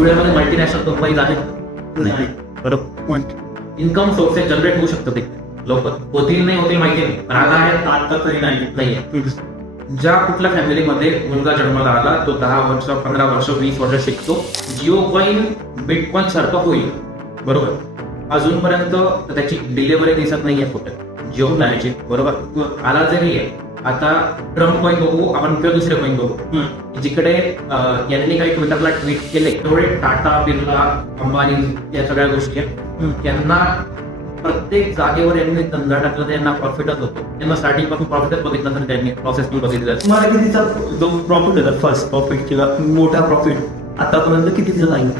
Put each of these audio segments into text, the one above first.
धुळ्यामध्ये multinational companies आहेत नाही, बरोबर. इन्कम सोर्सेस जनरेट होऊ शकतं ते लवकर, होतील नाही होतील माहिती नाही, पण आता आहे आता तरी नाहीये. ज्या कुठल्या फॅमिलीमध्ये मुलगा जन्माला आला तो 10 वर्ष 15 वर्ष 20 वर्ष शिकतो, जिओ कॉइन बिटकॉइन सारखं होईल, बरोबर. अजूनपर्यंत त्याची डिलिव्हरी दिसत नाहीये कुठे जिओ प्लॅनची, बरोबर. आला जरी आहे आता ट्रम्प कॉइन बघू आपण किंवा दुसरे कॉइन बघू, जिकडे यांनी काही ट्विटरला ट्विट केले तेवढे टाटा बिर्ला अंबानी या सगळ्या गोष्टी त्यांना प्रत्येक जागेवर यांनी धंदा टाकला तर यांना प्रॉफिटच होतो. त्यांना स्टार्टिंग पासून प्रॉफिटच बघितलं तर त्यांनी प्रोसेस बघितलं. तुम्हाला कितीचा जो प्रॉफिट होता, फर्स्ट प्रॉफिट किंवा मोठा प्रॉफिट आतापर्यंत कितीचा जाईल?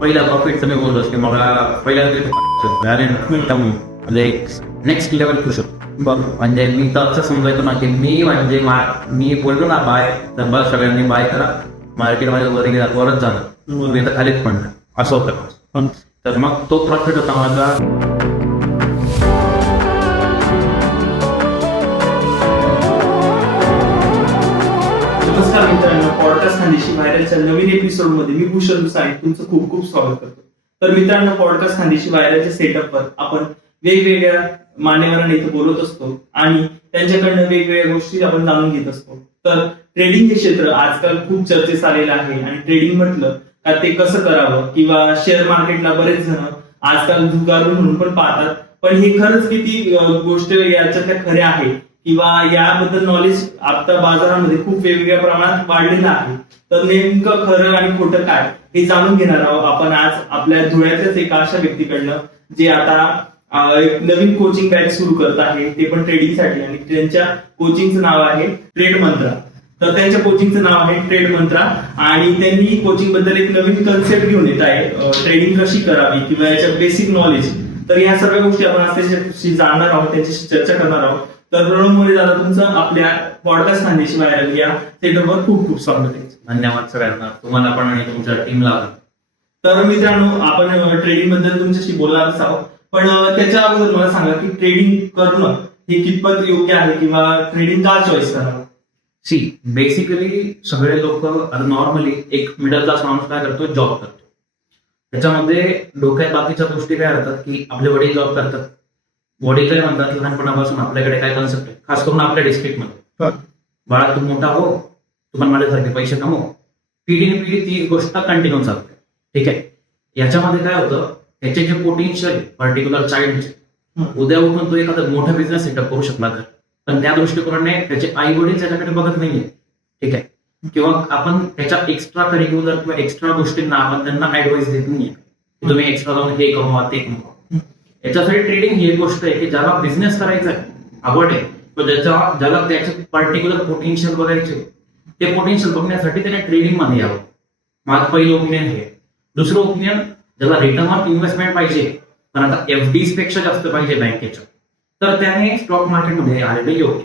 पहिला प्रॉफिटचं मी बोलतोस की मला पहिल्या एकदम म्हणजे नेक्स्ट लेवल करू शकतो. म्हणजे मी तर असं समजायचो ना की मी बोललो ना बाय तर बस सगळ्यांनी बाय करा, मार्केटमध्ये वर गेला वरच जाणार, मी तर खालीच पडणार असं होतं. तर मग तो प्रॉफिट होता माझा. नमस्कार मित्रांनो, पॉडकास्ट खानदेशी व्हायरलच्या नवीन एपिसोड मध्ये मी भूषण साई तुमचं खूप खूप स्वागत करतो. तर मित्रांनो, पॉडकास्ट खानदेशी व्हायरलच्या सेटअपवर आपण वेगवेगळ्या मान्यवरांना इथे बोलत असतो आणि त्यांच्याकडनं वेगवेगळ्या गोष्टी आपण जाणून घेत असतो. तर ट्रेडिंग हे क्षेत्र आजकाल खूप चर्चेस आलेलं आहे आणि ट्रेडिंग म्हटलं का ते कसं करावं किंवा शेअर मार्केटला बरेच जण आजकाल जुगारू म्हणून पण पाहतात, पण हे खरंच किती गोष्ट याच्यातल्या खऱ्या आहे किंवा याबद्दल नॉलेज आता बाजारामध्ये खूप वेगवेगळ्या प्रमाणात वाढलेलं आहे. तर नेमकं खरं आणि खोटं काय हे जाणून घेणार आहोत आपण आज आपल्या धुळ्याच्याच एका अशा व्यक्तीकडनं जे आता एक नवीन कोचिंग बॅच सुरू करत आहे, ते पण ट्रेडिंगसाठी, आणि त्यांच्या कोचिंगचं नाव आहे ट्रेड मंत्रा. तर त्यांच्या कोचिंगचं नाव आहे ट्रेड मंत्रा आणि त्यांनी कोचिंग बद्दल एक नवीन कन्सेप्ट घेऊन येत आहे, ट्रेडिंग कशी करावी किंवा याच्या बेसिक नॉलेज. तर या सर्व गोष्टी आपण आज त्याच्याशी जाणणार आहोत, त्यांच्याशी चर्चा करणार आहोत. तर प्रणव मोरे दादा, तुमचं आपल्या पॉडकास्ट खानदेशी व्हायरल या सेटअपवर खूप खूप स्वागत आहे. धन्यवाद सगळ्यांना, तुम्हाला पण आणि तुमच्या टीमला. तर मित्रांनो, आपण ट्रेडिंग बद्दल तुमच्याशी बोलणारच आहोत, पण त्याच्या अगोदर मला सांगा की ट्रेडिंग करणं हे कितपत योग्य आहे किंवा ट्रेडिंग का चॉईस करावं? सी बेसिकली सगळे लोक आता नॉर्मली एक मिडल क्लास माणूस काय करतो, जॉब करतो. त्याच्यामध्ये डोक्यात बाकीच्या गोष्टी काय राहतात की आपले वडील जॉब करतात, वडील काय म्हणतात लहानपणापासून आपल्याकडे काय कन्सेप्ट आहे, खास करून आपल्या डिस्ट्रिक्टमध्ये, बाळा तू मोठा हो, तू पण माझ्यासारखे पैसे कमव, पिढीने पिढी ती गोष्ट कंटिन्यू चालते. ठीक आहे. याच्यामध्ये काय होतं, त्याचे जे पोटेन्शियल पर्टिक्युलर चाइल्डचे, उद्या उठून तो एखादा मोठा बिझनेस सेटअप करू शकला तर, पण त्या दृष्टिकोनाने त्याचे आई वडील त्याच्याकडे बघत नाहीये. ठीक आहे. किंवा आपण त्याच्या एक्स्ट्रा करिक्युलर किंवा एक्स्ट्रा गोष्टींना आपण त्यांना ऍडवाइस देत नाहीये की तुम्ही एक्स्ट्रा जाऊन हे कमवा ते कमवा. याच्यासाठी ट्रेडिंग ही एक गोष्ट आहे की ज्याला बिझनेस करायचा आहे, आवड आहे, ज्याला त्याचे पर्टिक्युलर पोटेन्शियल बघायचे, ते पोटेन्शियल बघण्यासाठी त्याने ट्रेडिंग मध्ये यावं. माझं पहिलं ओपिनियन हे. दुसरं ओपिनियन, ज्याला रिटर्न ऑफ इन्व्हेस्टमेंट पाहिजे पण आता एफडीज पेक्षा जास्त पाहिजे बँकेच्या, तर त्याने स्टॉक मार्केटमध्ये आलेलं योग्य,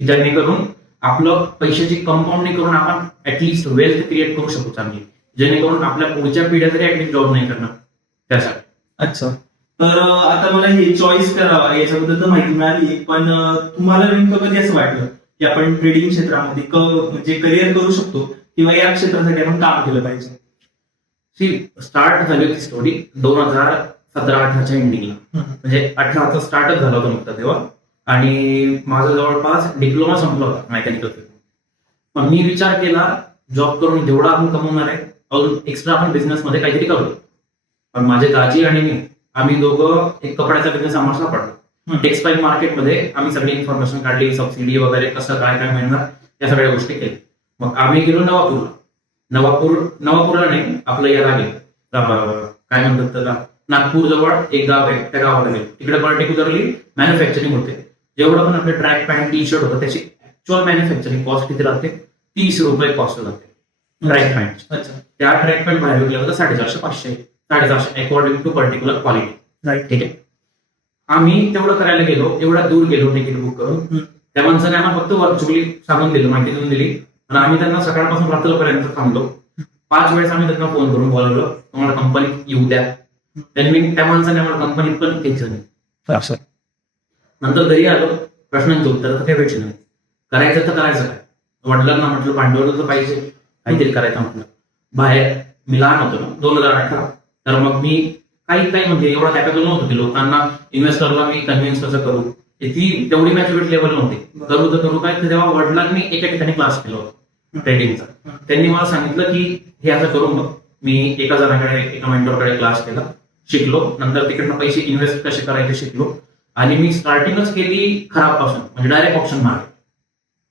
जेणेकरून आपलं पैशाची कंपाऊंडिंग करून आपण ऍटलिस्ट वेल्थ क्रिएट करू शकू चांगली, जेणेकरून आपल्या पुढच्या पिढ्या तरी ऍटलिस्ट जॉब नाही करणार त्यासाठी. अच्छा, तर आता मला हे चॉईस करावा याच्याबद्दल तर माहिती मिळाली, पण तुम्हाला नेमकं कधी असं वाटलं की आपण ट्रेडिंग क्षेत्रामध्ये म्हणजे करिअर करू शकतो किंवा या क्षेत्रासाठी आपण काम केलं पाहिजे? स्टार्ट झाली होती स्टोरी 2017-18च्या एंडिंगला, म्हणजे 18चा स्टार्टच झाला होता नुकता तेव्हा, आणि माझा जवळपास डिप्लोमा संपला होता मेकॅनिकल फील्ड. मग मी विचार केला जॉब करून जेवढा आपण कमवणार आहे अजून एक्स्ट्रा आपण बिझनेसमध्ये काहीतरी करू. पण माझे दाजी आणि मी आम्ही दोघं एक कपड्याचा बिझनेस आम्हाला सापडला. टेक्सटाईल मार्केटमध्ये आम्ही सगळी इन्फॉर्मेशन काढली, सबसिडी वगैरे कसं काय काय मिळणार या सगळ्या गोष्टी केल्या. मग आम्ही गेलो नवापूरला नाही, आपलं याला गेलो, काय म्हणतात त्याला, नागपूर जवळ एक गाव आहे, त्या गावाला गेलो. तिकडे पर्टिक्युलरली मॅन्युफॅक्चरिंग होते. जेवढं पण आपले ट्रॅक पॅन्ट टी शर्ट होतं त्याची ऍक्च्युअल मॅन्युफॅक्चरिंग कॉस्ट किती राहते, 30 रुपये कॉस्ट राहते ट्रॅक पॅन्ट. त्या ट्रॅक पॅन्ट बाहेर विकल्या होतं 450-500 according to particular quality. Right. ठीक आहे. आम्ही तेवढं करायला गेलो, एवढा दूर गेलो तिकीट बुक करून. त्या माणसाने आम्हाला फक्त वर्च्युअली सांगून दिलं, माहिती देऊन दिली, आणि आम्ही त्यांना सकाळपासून रात्रीपर्यंत थांबलो. 5 वेळेस आम्ही त्यांना फोन करून बोलवलं तुम्हाला कंपनीत येऊ द्या. त्यांनी त्या माणसाने आम्हाला कंपनीत पण घ्यायचं नाही. नंतर घरी आलो, प्रश्नांचं उत्तर तर काही भेटलं नाही. करायचं तर करायचं काय, वडिलांना म्हटलं भांडवल तर पाहिजे, काहीतरी करायचं म्हटलं. बाहेर मी लहान होतो ना 2018, तर मग मी काही म्हणजे एवढा कॅपेबल नव्हतो की लोकांना इन्व्हेस्टरला मी कन्व्हिन्स कसं करू. ती तेवढी मॅच्युरिटी लेवल नव्हती. करू काय, तर तेव्हा वडिलांनी एका ठिकाणी क्लास केला होता ट्रेडिंगचा. त्यांनी मला सांगितलं की हे असं करून बघ. मी एका जणाकडे एका मेंटरकडे क्लास केला, शिकलो. नंतर तिकडनं पैसे इन्व्हेस्ट कसे करायचे शिकलो. आणि मी स्टार्टिंगच केली खराब पासून, म्हणजे डायरेक्ट ऑप्शन मार्केट,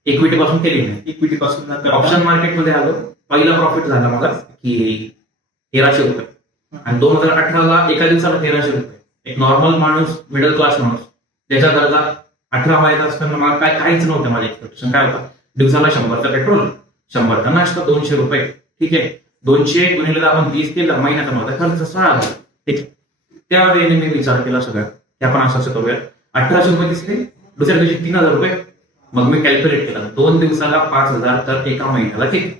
इक्विटी पासून केली नाही. इक्विटी पासून ऑप्शन मार्केटमध्ये आलो. पहिला प्रॉफिट झाला मला की 1300 रुपये. आणि 2018ला एका दिवसाला 1300 रुपये. एक नॉर्मल माणूस, मिडल क्लास माणूस, त्याच्या गरजा 18 वयाचा असताना मला काहीच नव्हतं. माझ्या एक्सपेक्टेशन काय होता, दिवसाला 100चा पेट्रोल, 100चा नाश्ता, 200 रुपये. ठीक आहे, 200 गुणिले आपण 20 केलं, महिन्याचा माझा खर्च 6,000. ठीक आहे, त्यावेळेने मी विचार केला सगळ्या की आपण असं करूया. 1800 रुपये दिसले, दुसऱ्या दिवशी 3000 रुपये. मग मी कॅल्क्युलेट केलं, 2 दिवसाला 5000, तर एका महिन्याला किती.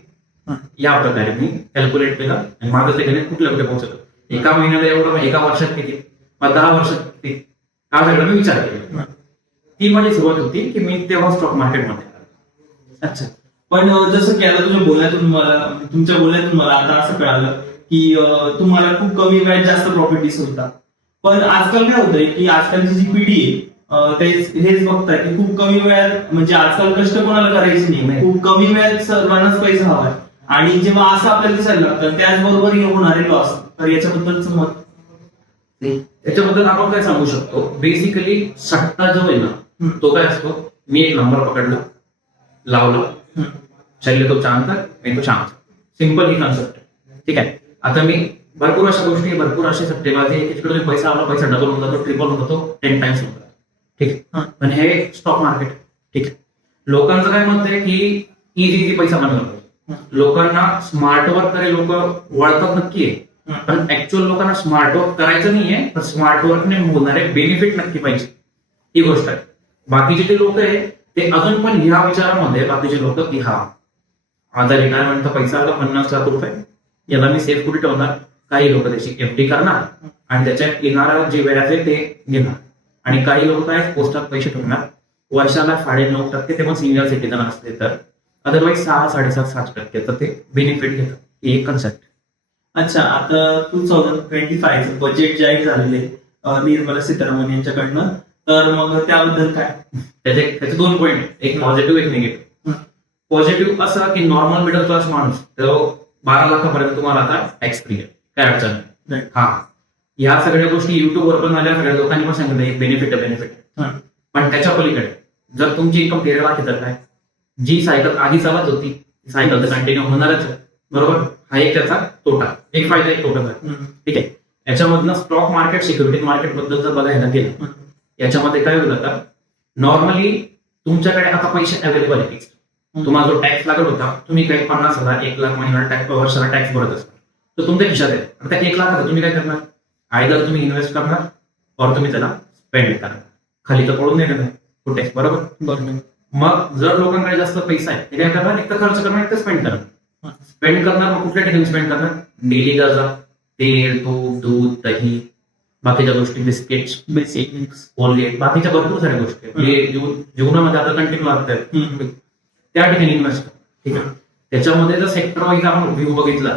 या प्रकारे मी कॅल्क्युलेट केलं आणि माझं ते गणित कुठल्या कुठे पोहोचलं. एका महिन्याला एवढं, एका वर्षात किती, 10 वर्षात किती, हा सगळं मी विचार केला. ती माझी सुरुवात होती की मी तेव्हा स्टॉक मार्केटमध्ये. अच्छा, पण जसं की आता तुमच्या बोलण्यातून मला आता असं कळालं की तुम्हाला खूप कमी वेळात जास्त प्रॉफिट दिसत होता. पण आजकाल काय होतंय की आजकालची जी पिढी आहे हेच बघताय की खूप कमी वेळात, म्हणजे आजकाल कष्ट कोणाला करायचे नाही, खूप कमी वेळात सर्वांनाच पैसा हवाय. आणि जेव्हा असं आपल्याला दिसायला लागतं त्याचबरोबर होणारे लॉस, तर याच्याबद्दलचं मत. त्याच्याबद्दल आपण काय सांगू शकतो, बेसिकली सट्टा जो आहे ना तो काय असतो, मी एक नंबर पकडला, लावला, चालले तो चांगला नाही तो चांगला. सिंपल ही कन्सेप्ट. ठीक आहे, आता मी भरपूर अशा गोष्टी, भरपूर असे सट्टेबाजी आहे की तिकडे पैसा आला, पैसा डबल होऊन जातो, ट्रिपल होऊन जातो, 10 टाइम्स होऊन जातो. ठीक आहे, पण हे स्टॉक मार्केट. ठीक आहे, लोकांचं काय मत आहे की इझी पैसा बनवतो. लोकांना स्मार्ट वर्क करे लोक वळतात नक्की आहे, पण ऍक्च्युअल लोकांना स्मार्ट वर्क करायचं नाहीये, तर स्मार्ट वर्कने होणारे बेनिफिट नक्की पाहिजे, ही गोष्ट आहे. बाकीचे जे लोक आहे ते अजून पण ह्या विचारामध्ये, बाकीचे लोक की हा आता रिटायरमेंटचा पैसा आला 50 लाख रुपये, याला मी सेफ कुठे ठेवणार. काही लोक त्याची एफडी करणार आणि त्याच्यात येणारा जे व्याज आहे ते घेणार. आणि काही लोक काय पोस्टात पैसे ठेवणार, वर्षाला 9.5% ते पण सिनियर सिटीजन असते तर, अदरवाईज 6-7.5% ते बेनिफिट घेतात. ही एक कन्सेप्ट. अच्छा, आता 2025 बजेट जाहीर झालेले निर्मला सीतारामन यांच्याकडनं, तर मग त्याबद्दल काय. त्याचे 2 पॉईंट, एक पॉझिटिव्ह एक निगेटिव्ह. पॉझिटिव्ह असं की नॉर्मल मिडल क्लास माणूस तो 12 लाखापर्यंत तुम्हाला आता टॅक्स फ्री आहे, काय अडचण नाही. हा, ह्या सगळ्या गोष्टी युट्यूबवर पण आल्या, सगळ्या लोकांनी पण सांगितलं एक बेनिफिट आहे. पण त्याच्या पलीकडे जर तुमची इन्कम 13 लाख तर काय, जी सायकल आधी चालत होती सायकल तर कंटिन्यू होणारच आहे, बरोबर. हा एक त्याचा तोटा, एक फायदा एक तोटा आहे. ठीक आहे, याच्यामधनं स्टॉक मार्केट, सिक्युरिटी मार्केट बद्दल जर बघायला गेलं, याच्यामध्ये काय होत आता, नॉर्मली तुमच्याकडे आता पैसे अवेलेबल आहेत. तुम्हाला जो टॅक्स लागत होता, तुम्ही काही 50,000, 1 लाख महिन्याला वर्षाला टॅक्स भरत असता, तर तुमच्या खिशात आहे. आता 1 लाख तुम्ही काय करणार, आयदर तुम्ही इन्व्हेस्ट करणार और तुम्ही त्याला स्पेंड करणार, खाली तर पडून देणार कुठे, बरोबर. मग जर लोकांकडे जास्त पैसा आहे ते काय करणार, एक तर खर्च करणार, एक तर स्पेंड करणार. स्पेंड करणार मग कुठल्या ठिकाणी स्पेंड करणार, डेली गरजा, तेल, तूप, दूध, दही, बाकीच्या गोष्टी, बिस्किट्स, कोलगेट, बाकीच्या भरपूर साऱ्या गोष्टी जीवनामध्ये आता कंटिन्यू लागतात, त्या ठिकाणी इन्व्हेस्ट. ठीक आहे, त्याच्यामध्ये जर सेक्टर वाईज आपण व्ह्यू बघितला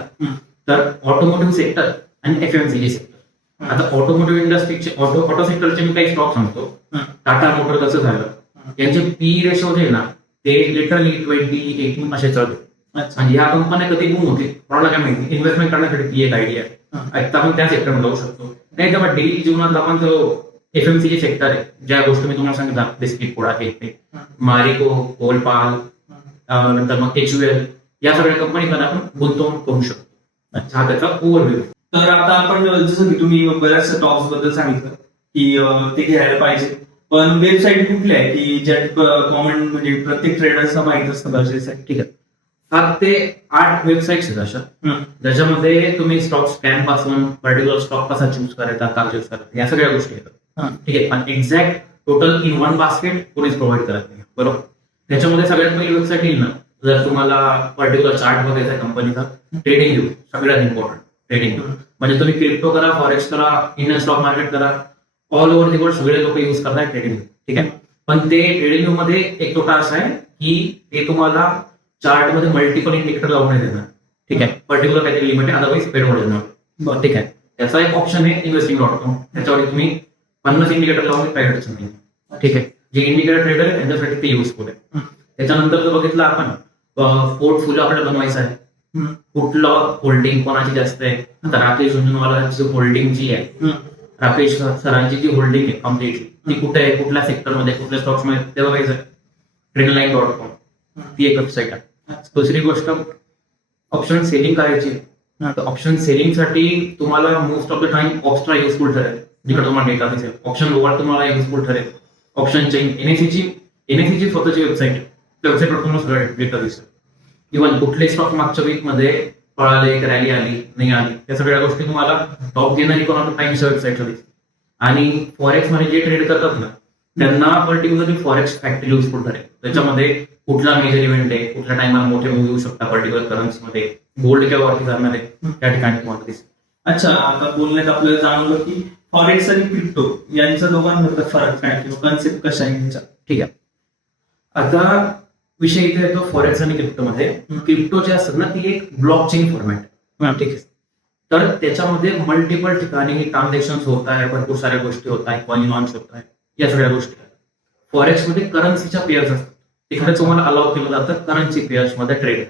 तर ऑटोमोटिव्ह सेक्टर आणि एफएमसीजी सेक्टर. आता ऑटोमोटिव्ह इंडस्ट्रीचे, ऑटो सेक्टरचे मी काही स्टॉक सांगतो. टाटा मोटर कसं झालं, यांचे पी रेशो जे ना ते लिटरली 20-18 असे चालू. आणि ह्या कंपन्या कधी बूम होती कोणाला काय माहिती. इन्व्हेस्टमेंट करण्यासाठी ती एक आयडिया आहे, आता आपण त्या सेक्टरमध्ये जाऊ शकतो. नाही तर डेली जीवनात आपण जो एफएमसीजी सेक्टर आहे, ज्या गोष्टी मी तुम्हाला सांगितलं, बिस्किट पुडा, ते मारिको, कोलपाल, नंतर मग HUL, या सगळ्या कंपनीमध्ये आपण गुंतवणूक करू शकतो. हा त्याचा ओव्हरव्ह्यू. तर आता आपण जसं की तुम्ही बऱ्याचशा स्टॉक्स बद्दल सांगितलं की ते घ्यायला पाहिजे, पण वेबसाईट कुठल्या आहे की ज्यात कॉमन म्हणजे प्रत्येक ट्रेडर्सला माहित असतं गरजेचं आहे. ठीक आहे, 7 ते 8 वेबसाईट्स आहेत अशा, ज्याच्यामध्ये तुम्ही स्टॉक स्कॅन पासून पर्टिक्युलर स्टॉक कसा चूज करायचा, का चूज करायचा, या सगळ्या गोष्टी येतात. ठीक आहे, पण exact total in one basket कोणीच प्रोव्हाइड करत नाही, बरोबर. त्याच्यामध्ये सगळ्यात पहिली वेबसाईट येईल ना, जर तुम्हाला पर्टिक्युलर चार्ट बघायचा आहे कंपनीचा, ट्रेडिंग व्यू सगळ्यात इम्पॉर्टंट. ट्रेडिंग व्यू म्हणजे तुम्ही क्रिप्टो करा, फॉरेक्स करा, इंडियन स्टॉक मार्केट करा, ऑल ओव्हर दी वर्ल्ड सगळे लोक युज करतात ट्रेडिंग व्यू. ठीक आहे, पण ते ट्रेडिंग व्यू मध्ये एक तोटा असा आहे की ते तुम्हाला चार्ट मध्ये मल्टिपल इंडिकेटर लावून देणार. ठीक आहे, पर्टिक्युलर काहीतरी लिमिट आहे, अदरवाईज पेड होल्डर बरं. ठीक आहे. त्याचा एक ऑप्शन आहे investing.com. त्याच्यावर तुम्ही 50 इंडिकेटर लावून काही अडचण नाही. ठीक आहे, जे इंडिकेटर ट्रेडर आहे त्यांच्यासाठी ते युजफुल आहे. त्याच्यानंतर जर बघितलं आपण पोर्टफोलिओ आपल्याला बनवायचा आहे, कुठलं होल्डिंग कोणाची जास्त आहे. आता राकेश झुंझुनवालाची होल्डिंग जी आहे, राकेश सरांची जी होल्डिंग आहे कम्प्लिटली ती कुठे आहे, कुठल्या सेक्टरमध्ये, कुठल्या स्टॉक्स मध्ये ते बघायचं आहे. Trendline.com ती एक वेबसाईट आहे. दुसरी गोष्ट ऑप्शन सेलिंग करायची. ऑप्शन सेलिंग साठी तुम्हाला most of the time Opstra useful ठरेल, जिकडे तुम्हाला डेटा दिसेल. ऑप्शन लोवर तुम्हाला युजफुल ठरेल. ऑप्शन चेन एनएससीची स्वतःची वेबसाईट आहे, त्या वेबसाईटवर तुम्हाला सगळं डेटा दिसेल. इव्हन कुठले स्टॉक मागच्या वीक मध्ये पळाले, एक रॅली आली नाही आली, त्या सगळ्या गोष्टी तुम्हाला टॉप घेणारी कोणाला टाइम्सच्या वेबसाईटवर दिसतील. आणि फॉरेक्स मध्ये जे ट्रेड करतात ना त्यांना पर्टिक्युलरली फॉरेक्स फॅक्टरी युजफुल ठरेल. त्याच्यामध्ये कुठला मेजर इव्हेंट आहे, कुठल्या टाइमला मोठे मूव्ह येऊ शकतात पर्टिक्युलर करन्सीमध्ये, गोल्ड किंवा वरती जाणार आहे त्या ठिकाणी तुम्हाला दिसेल. अच्छा, आता बोलण्यात आपल्याला जाणवलं की फॉरेक्स आणि क्रिप्टो यांच्या दोघांमधला फरक काय किंवा कन्सेप्ट कशा आहे यांचा. ठीक आहे, आता विषय इथे येतो फॉरेक्स आणि क्रिप्टोमध्ये. क्रिप्टो जे असतात ना ती एक ब्लॉक चेन फॉर्मॅट. ठीक आहे, तर त्याच्यामध्ये मल्टिपल ठिकाणी ट्रान्झॅक्शन होत आहे, भरपूर साऱ्या गोष्टी होत आहेत, कॉइन लॉन्च होत आहे, या सगळ्या गोष्टी. फॉरेक्स मध्ये करन्सीच्या पेअर्स असतात, तिकडे तुम्हाला अलाउ केलं जातं करन्सी पेअर्स मध्ये ट्रेड.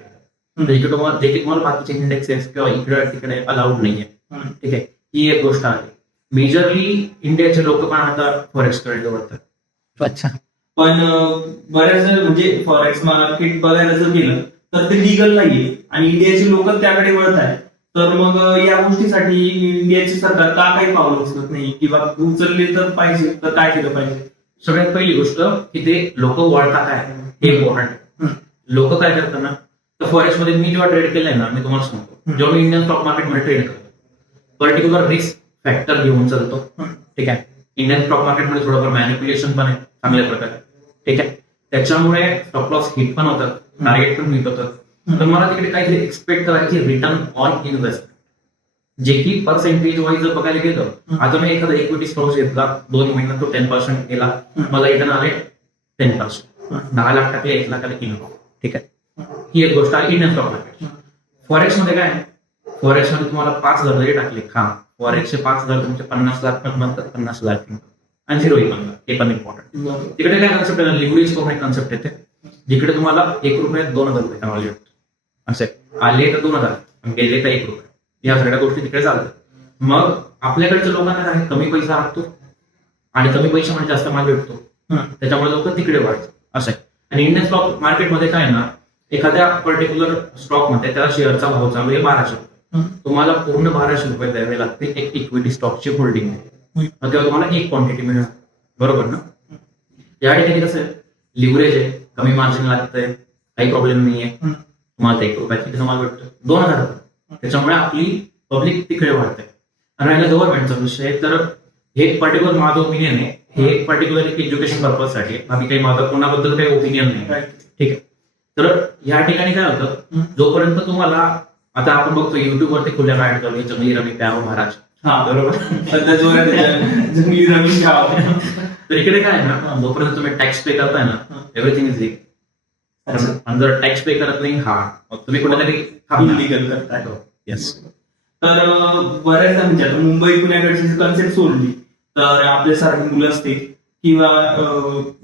इकडे तुम्हाला बाकीचे इंडेक्सेस किंवा इकडे तिकडे अलाउड नाहीये. ठीक आहे, ही एक गोष्ट आहे. मेजरली इंडियाचे लोक पण आता फॉरेक्स ट्रेड करतात. अच्छा, पण बऱ्याच म्हणजे फॉरेक्स मार्केट बघायला जर गेलं तर ते लिगल नाहीये आणि इंडियाचे लोक त्याकडे वळत आहेत. तर मग या गोष्टीसाठी इंडियाचे सरकार का काही पावलं उचलत नाही किंवा उचलले तर पाहिजे तर काय केलं पाहिजे. सगळ्यात पहिली गोष्ट की ते लोक वळतात आहे हे इम्पॉर्टंट. लोक काय करतात ना, तर फॉरेक्स मध्ये मी जेव्हा ट्रेड केलंय ना, मी तुम्हाला सांगतो, जेव्हा मी इंडियन स्टॉक मार्केटमध्ये ट्रेड करतो पर्टिक्युलर रिस्क फॅक्टर घेऊन चालतो. ठीक आहे, इंडियन स्टॉक मार्केटमध्ये थोडंफार मॅनिप्युलेशन पण आहे चांगल्या प्रकारे. ठीक आहे, त्याच्यामुळे स्टॉप लॉस हिट पण होतात, टार्गेट पण हिट होतात. तर मला तिकडे काहीतरी एक्सपेक्ट करायची रिटर्न ऑन इन्व्हेस्टमेंट, जे की पर्सेंटेज वाईज जर बघायला गेलं, आता मी एखादा इक्विटी स्टॉक घेतला 2 महिन्यात तो 10% गेला, मला रिटर्न आले 10%. 10 लाख टाकले 1 लाखाला किलो. ठीक आहे, ही एक गोष्ट आहे इंडियन स्टॉक मार्केट. फॉरेक्स मध्ये काय, फॉरेक्स मध्ये तुम्हाला 5,000 जरी टाकले, फॉरेक्सचे 5,000 तुमचे 50 लाख पण म्हणतात, 50 लाख आणि 0 हे पण इम्पॉर्टंट. तिकडे काय कन्सेप्ट आहे, लिव्हरेज करून एक कन्सेप्ट येते, जिकडे तुम्हाला 1 रुपयात 2,000 रुपये कमावले भेटतात. असे आले तर 2,000, गेले तर 1 रुपये, या सगळ्या गोष्टी तिकडे चालतात. मग आपल्याकडच्या लोकांना काय, कमी पैसा लागतो आणि कमी पैशामध्ये जास्त माल भेटतो, त्याच्यामुळे लोक तिकडे वाढतात असं आहे. आणि इंडियन स्टॉक मार्केटमध्ये काय ना, एखाद्या पर्टिक्युलर स्टॉक मध्ये त्या शेअरचा भाव चालू आहे 1200 रुपये, तुम्हाला पूर्ण 1200 रुपये द्यावे लागते एक इक्विटी स्टॉकची होल्डिंग, तेव्हा तुम्हाला एक क्वांटिटी मिळेल. बरोबर ना. या ठिकाणी कसं आहे, लिव्हरेज आहे, कमी मार्जिन लागतंय, काही प्रॉब्लेम नाहीये, तुम्हाला 1 रुपयात किती माल भेटतो, 2,000 रुपये. त्याच्यामुळे आपली पब्लिक तिकडे वाढते. आणि राहिला गव्हर्नमेंटचा विषय, तर हे पर्टिक्युलर माझं ओपिनियन आहे, हे पर्टिक्युलर एज्युकेशन पर्पज साठी, बाकी काही माझं कोणाबद्दल काही ओपिनियन नाही. ठीक आहे, तर या ठिकाणी काय होतं, जोपर्यंत तुम्हाला आता आपण बघतो युट्यूबवरती खुल्या ऍड चालू आहे, जंगली रमी प्याव महाराज. बरोबर, जंगली रमी प्याव. तर इकडे काय आहे ना, जोपर्यंत तुम्ही टॅक्स पे करताय ना, एव्हरीथिंग इज लीगल. आणि जर टॅक्स पे करत नाही, मग तुम्ही कुठेतरी इलिगल करताय. येस. तर बऱ्याचदा म्हणजे आता मुंबई पुण्याकडची कन्सेप्ट सोडली तर आपल्यासारखी मुलं असतील किंवा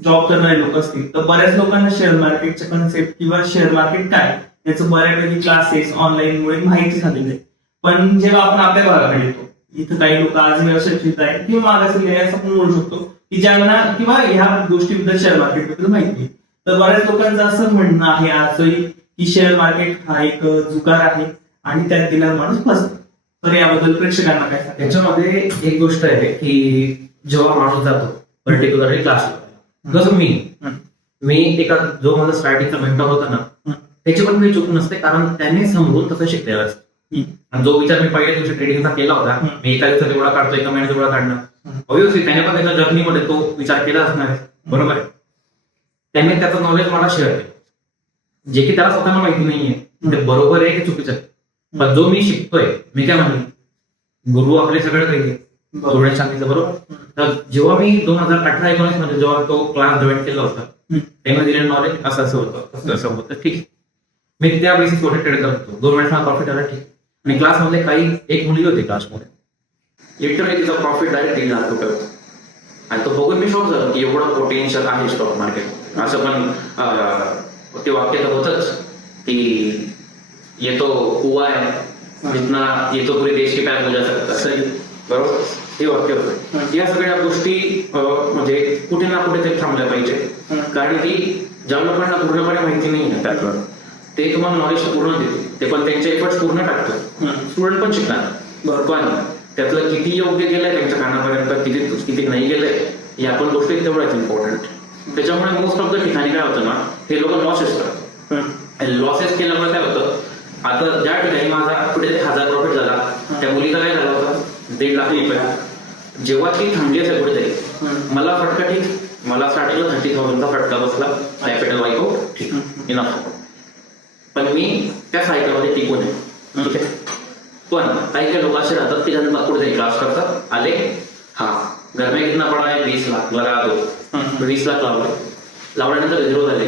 जॉब करणारे लोक असतील, तर बऱ्याच लोकांना शेअर मार्केटचे कन्सेप्ट किंवा शेअर मार्केट काय याचं बऱ्यापैकी क्लासेस ऑनलाईन मुळे माहिती झालेली आहे. पण जेव्हा आपण आपल्या भागाकडे येतो, इथं काही लोक आजही अशिक्षित आहेत किंवा मागासलेले असं आपण म्हणू शकतो की ज्यांना किंवा ह्या गोष्टीबद्दल शेअर मार्केटबद्दल माहिती आहे. तर बऱ्याच लोकांचं असं म्हणणं आहे आजही की शेअर मार्केट हा एक जुगार आहे आणि त्यात दिला माणूस फसतो. तर याबद्दल प्रेक्षकांना काय सांगायचं. त्याच्यामध्ये एक गोष्ट आहे की जेव्हा माणूस जातो पर्टिक्युलरली क्लासला, जसं मी एका जो माझा स्टार्टिंगचा मेंटर होता ना, त्याची पण काही चूक नसते, कारण त्याने समजून तसं शिकलेलं असतं. आणि जो विचार मी पहिल्या दिवशी ट्रेडिंगचा केला होता, मी एका दिवसात एवढा काढतो, एका महिन्यात एवढा काढणार, ऑब्व्हियसली त्याने पण त्याच्या जर्नीमध्ये तो विचार केला असणार आहे. बरोबर आहे, त्याने त्याचं नॉलेज मला शेअर केलं, जे की त्याला स्वतःला माहिती नाहीये ते बरोबर आहे की चुकीचं आहे. पण जो मी शिकतोय, मी काय म्हणले, गुरु आपले सगळं काही थोडं सांगितलं. बरोबर, तर जेव्हा मी 2018-19 मध्ये जेव्हा तो क्लास जॉईन केला होता, त्याने दिलेलं नॉलेज असं होतं, असं होतं. ठीक, मी त्या बेसिसवर ट्रेड करत होतो. 2 मिनिट मला प्रॉफिट आला, ठीक. आणि क्लासमधले काही एक मुलगी होती क्लासमध्ये, लिटरली तिचा प्रॉफिट डायरेक्ट 3 लाख रुपये होता. आणि तो बघून मी शॉक झालो की एवढं पोटेन्शियल आहे स्टॉक मार्केट. असं पण ते वाक्य तर होतच की ये तो कुआ है जितना ये तो पूरे देश की पॅक हो सकता. सही. बरोबर, हे वाक्य होतं. या सगळ्या गोष्टी म्हणजे कुठे ना कुठे ते थांबल्या पाहिजे. कारण की ज्या लोकांना पूर्णपणे माहिती नाही आहे त्यातलं, ते तुम्हाला नॉलेज पूर्ण देते, ते पण त्यांचे एफर्ट्स पूर्ण टाकतात. स्टुडंट पण शिकणार, पण त्यातलं किती योग्य गेलंय त्यांच्या कानापर्यंत, किती नाही गेलंय, या पण गोष्टी तेवढ्याच इम्पॉर्टंट. त्याच्यामुळे मोस्ट ऑफ द ठिकाणी काय होतं ना, हे लोक लॉसेस करतात. लॉसेस केल्यामुळे काय होतं, आता ज्या ठिकाणी माझा कुठे 1000 प्रॉफिट झाला, त्या मुलीचा काय झाला होता 1.5 लाख रुपये. जेव्हा ती थांबली असेल कुठेतरी, मला फटका ठीक, मला स्टार्टिंगला 30,000चा फटका बसला, कॅपिटल वाईप आउट, ठीक, इनफ. पण मी त्या सायकलमध्ये टिकून आहे, ठीक आहे. पण काही लोक असे राहतात की ज्यांना कुठेतरी क्लास करतात, आले, हा घर में कितना पडा आहे 20 लाख लगा दो, 20 लाख लावल्यानंतर झिरो झाले.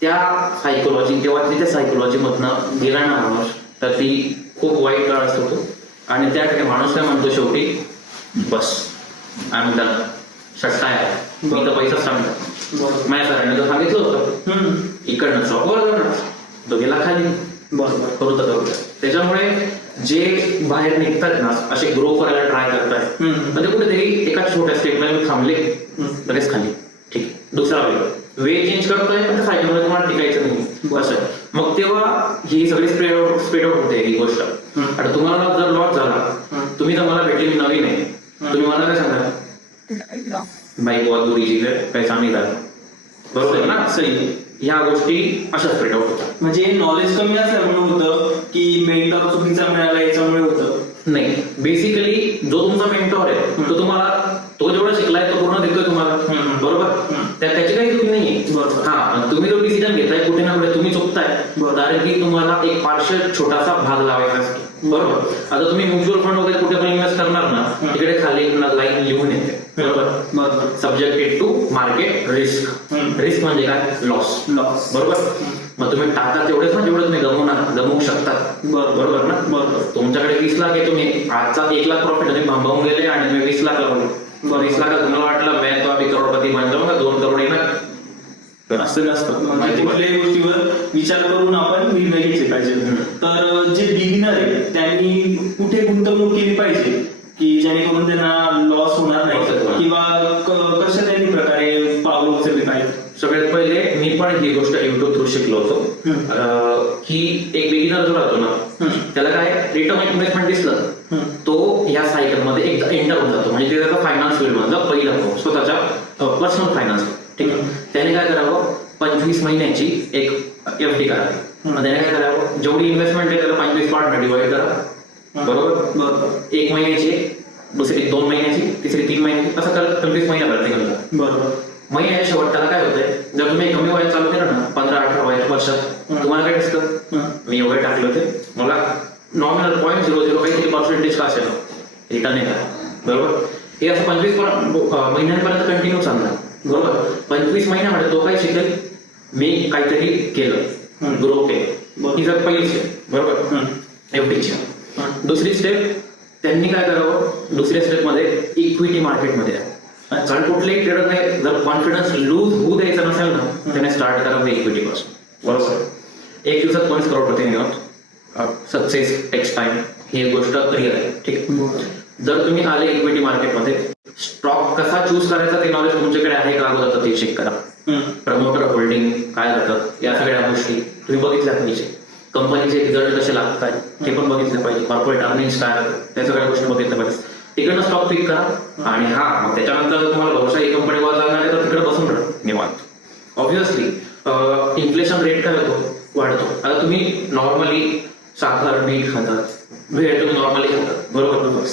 त्या सायकोलॉजी, तेव्हा त्या सायकोलॉजीमधनं गेला ना माणूस, तर ती खूप वाईट काळ असतो. आणि त्या ठिकाणी माणूस काय म्हणतो शेवटी, बस आम्ही डन, सट्टा आहे, मी तर पैसाच सांगतो. माझ्या सरांनी तर सांगितलं होतं इकडनं शॉपवर तो गेला खाली, बरोबर करू तर करू. त्याच्यामुळे जे बाहेर निघतात ना, असे ग्रो करायला ट्राय करतात, म्हणजे कुठेतरी एका छोट्या स्टेपला थांबले, लगेच खाली, ठीक, दुसरा वे चेंज करतोय, पण सायकलमध्ये तुम्हाला टिकायचं नाही असं. मग तेव्हा ही सगळी स्प्रेड आउट होते ही गोष्ट. आता तुम्हाला जर लॉस झाला, तुम्ही तर मला भेटली, मी नवीन आहे, तुम्ही मला काय सांगा, बाई बहुत बुरी चीज है, पैसा नहीं झाला, बरोबर ना. सही. ह्या गोष्टी अशा स्प्रेड आउट होतात. म्हणजे नॉलेज कमी असल्यामुळे होतं की मेंटॉर चुकीचा मिळाला याच्यामुळे होतं? नाही, बेसिकली जो तुमचा मेंटॉर आहे तो तुम्हाला, तो जेवढा शिकलाय तो पूर्ण देतोय तुम्हाला, बरोबर, त्याची काही चुकी नाहीये. हा, तुम्ही जो डिसिजन घेताय कुठे ना कुठे तुम्ही चुकताय, कारण की तुम्हाला एक पार्शियल छोटासा भाग लावायचा असतो, बरोबर. आता तुम्ही म्युच्युअल फंड वगैरे कुठे पण इन्व्हेस्ट करणार ना, तिकडे खाली लाईन लिहून येते, बरोबर, subjected to market risk. Risk म्हणजे काय, लॉस, बरोबर. मग तुम्ही टाका तेवढेच ना जेवढं तुम्ही गमवू शकतात, बरोबर ना. बरोबर, तुमच्याकडे 20 लाख आहे, तुम्ही आजचा 1 लाख प्रॉफिट तुम्ही भांबावून गेले आणि तुम्ही 20 लाख लावले. 20 लाख तुम्हाला वाटलं मैं तो अभी करोडपती बन जाऊंगा, 2 करोड येणार, असं नसतं. म्हणजे कुठल्याही गोष्टीवर विचार करून आपण निर्णय घेतले पाहिजे. तर जे बिगिनर आहे त्यांनी कुठे गुंतवणूक केली पाहिजे की जेणेकरून त्यांना लॉस होणार नाही, किंवा कशा त्यांनी प्रकारे पावलं उचलली पाहिजे? सगळ्यात पहिले मी पण ही गोष्ट युट्यूब थ्रू शिकलो होतो की एक बिगिनर जो राहतो ना, त्याला काय रिटर्न इन्व्हेस्टमेंट दिसलं, तो या सायकल मध्ये एकदा एंटर होऊन जातो. म्हणजे ते त्याचा फायनान्स फील्ड मधलं पहिलं स्वतःच्या पर्सनल फायनान्स, ठीक आहे. त्याने काय करावं, 25 महिन्याची एक FD करावी. मग त्याने काय करावं, जेवढी इन्व्हेस्टमेंट आहे त्याला 25 पार्टमध्ये डिवाइड करा, बरोबर. 1 महिन्याची, दुसरी 2 महिन्याची, तिसरी 3 महिन्याची, असं करत 25 महिना प्रत्येकाला, बरोबर. महिन्याच्या शेवट त्याला काय होतंय, जर तुम्ही कमी वयात चालू केलं ना, 15-18 वर्षात, तुम्हाला काय दिसतं, मी एवढे टाकले होते, मला नॉमिनल 0.00 काहीतरी पर्सेंटेज का असेल रिटर्न येतात, बरोबर. हे असं 25 महिन्यांपर्यंत कंटिन्यू चालणार, बरोबर. 25 महिन्यामध्ये तो काय शिकेल, मी काहीतरी केलं, ग्रो केलं, ही जर पहिली स्टेप, बरोबर, FDची. दुसरी स्टेप त्यांनी काय करावं, दुसऱ्या स्टेपमध्ये इक्विटी मार्केटमध्ये आहे. कारण कुठल्याही ट्रेडरने जर कॉन्फिडन्स लूज होऊ द्यायचा नसेल ना, त्याने स्टार्ट करावं इक्विटी पासून, बरोबर. 1 दिवसात 20 करोडपती निघत, सक्सेस टेक्स टाइम, ही एक गोष्ट रिअल आहे, ठीक. जर तुम्ही आले इक्विटी मार्केटमध्ये, स्टॉक कसा चूज करायचा ते नॉलेज तुमच्याकडे आहे का अगोदर ते चेक करा. प्रमोटर होल्डिंग काय जातात, या सगळ्या गोष्टी तुम्ही बघितल्या पाहिजे. कंपनीचे रिझल्ट कसे लागतात ते पण बघितलं पाहिजे. कॉर्पोरेट अर्निंग्स काय आहेत त्या सगळ्या गोष्टी बघितल्या पाहिजे. तिकडनं स्टॉक पिक करा आणि हा मग त्याच्यानंतर तुम्हाला भविष्यात ही कंपनी वर जाणार आहे तर तिकडे बसून राहा निवांत. ऑब्व्हियसली इन्फ्लेशन रेट काय होतो, वाढतो. आता तुम्ही नॉर्मली साखर मीठ खातात, वेळ तुम्ही नॉर्मली खातात, बरोबर.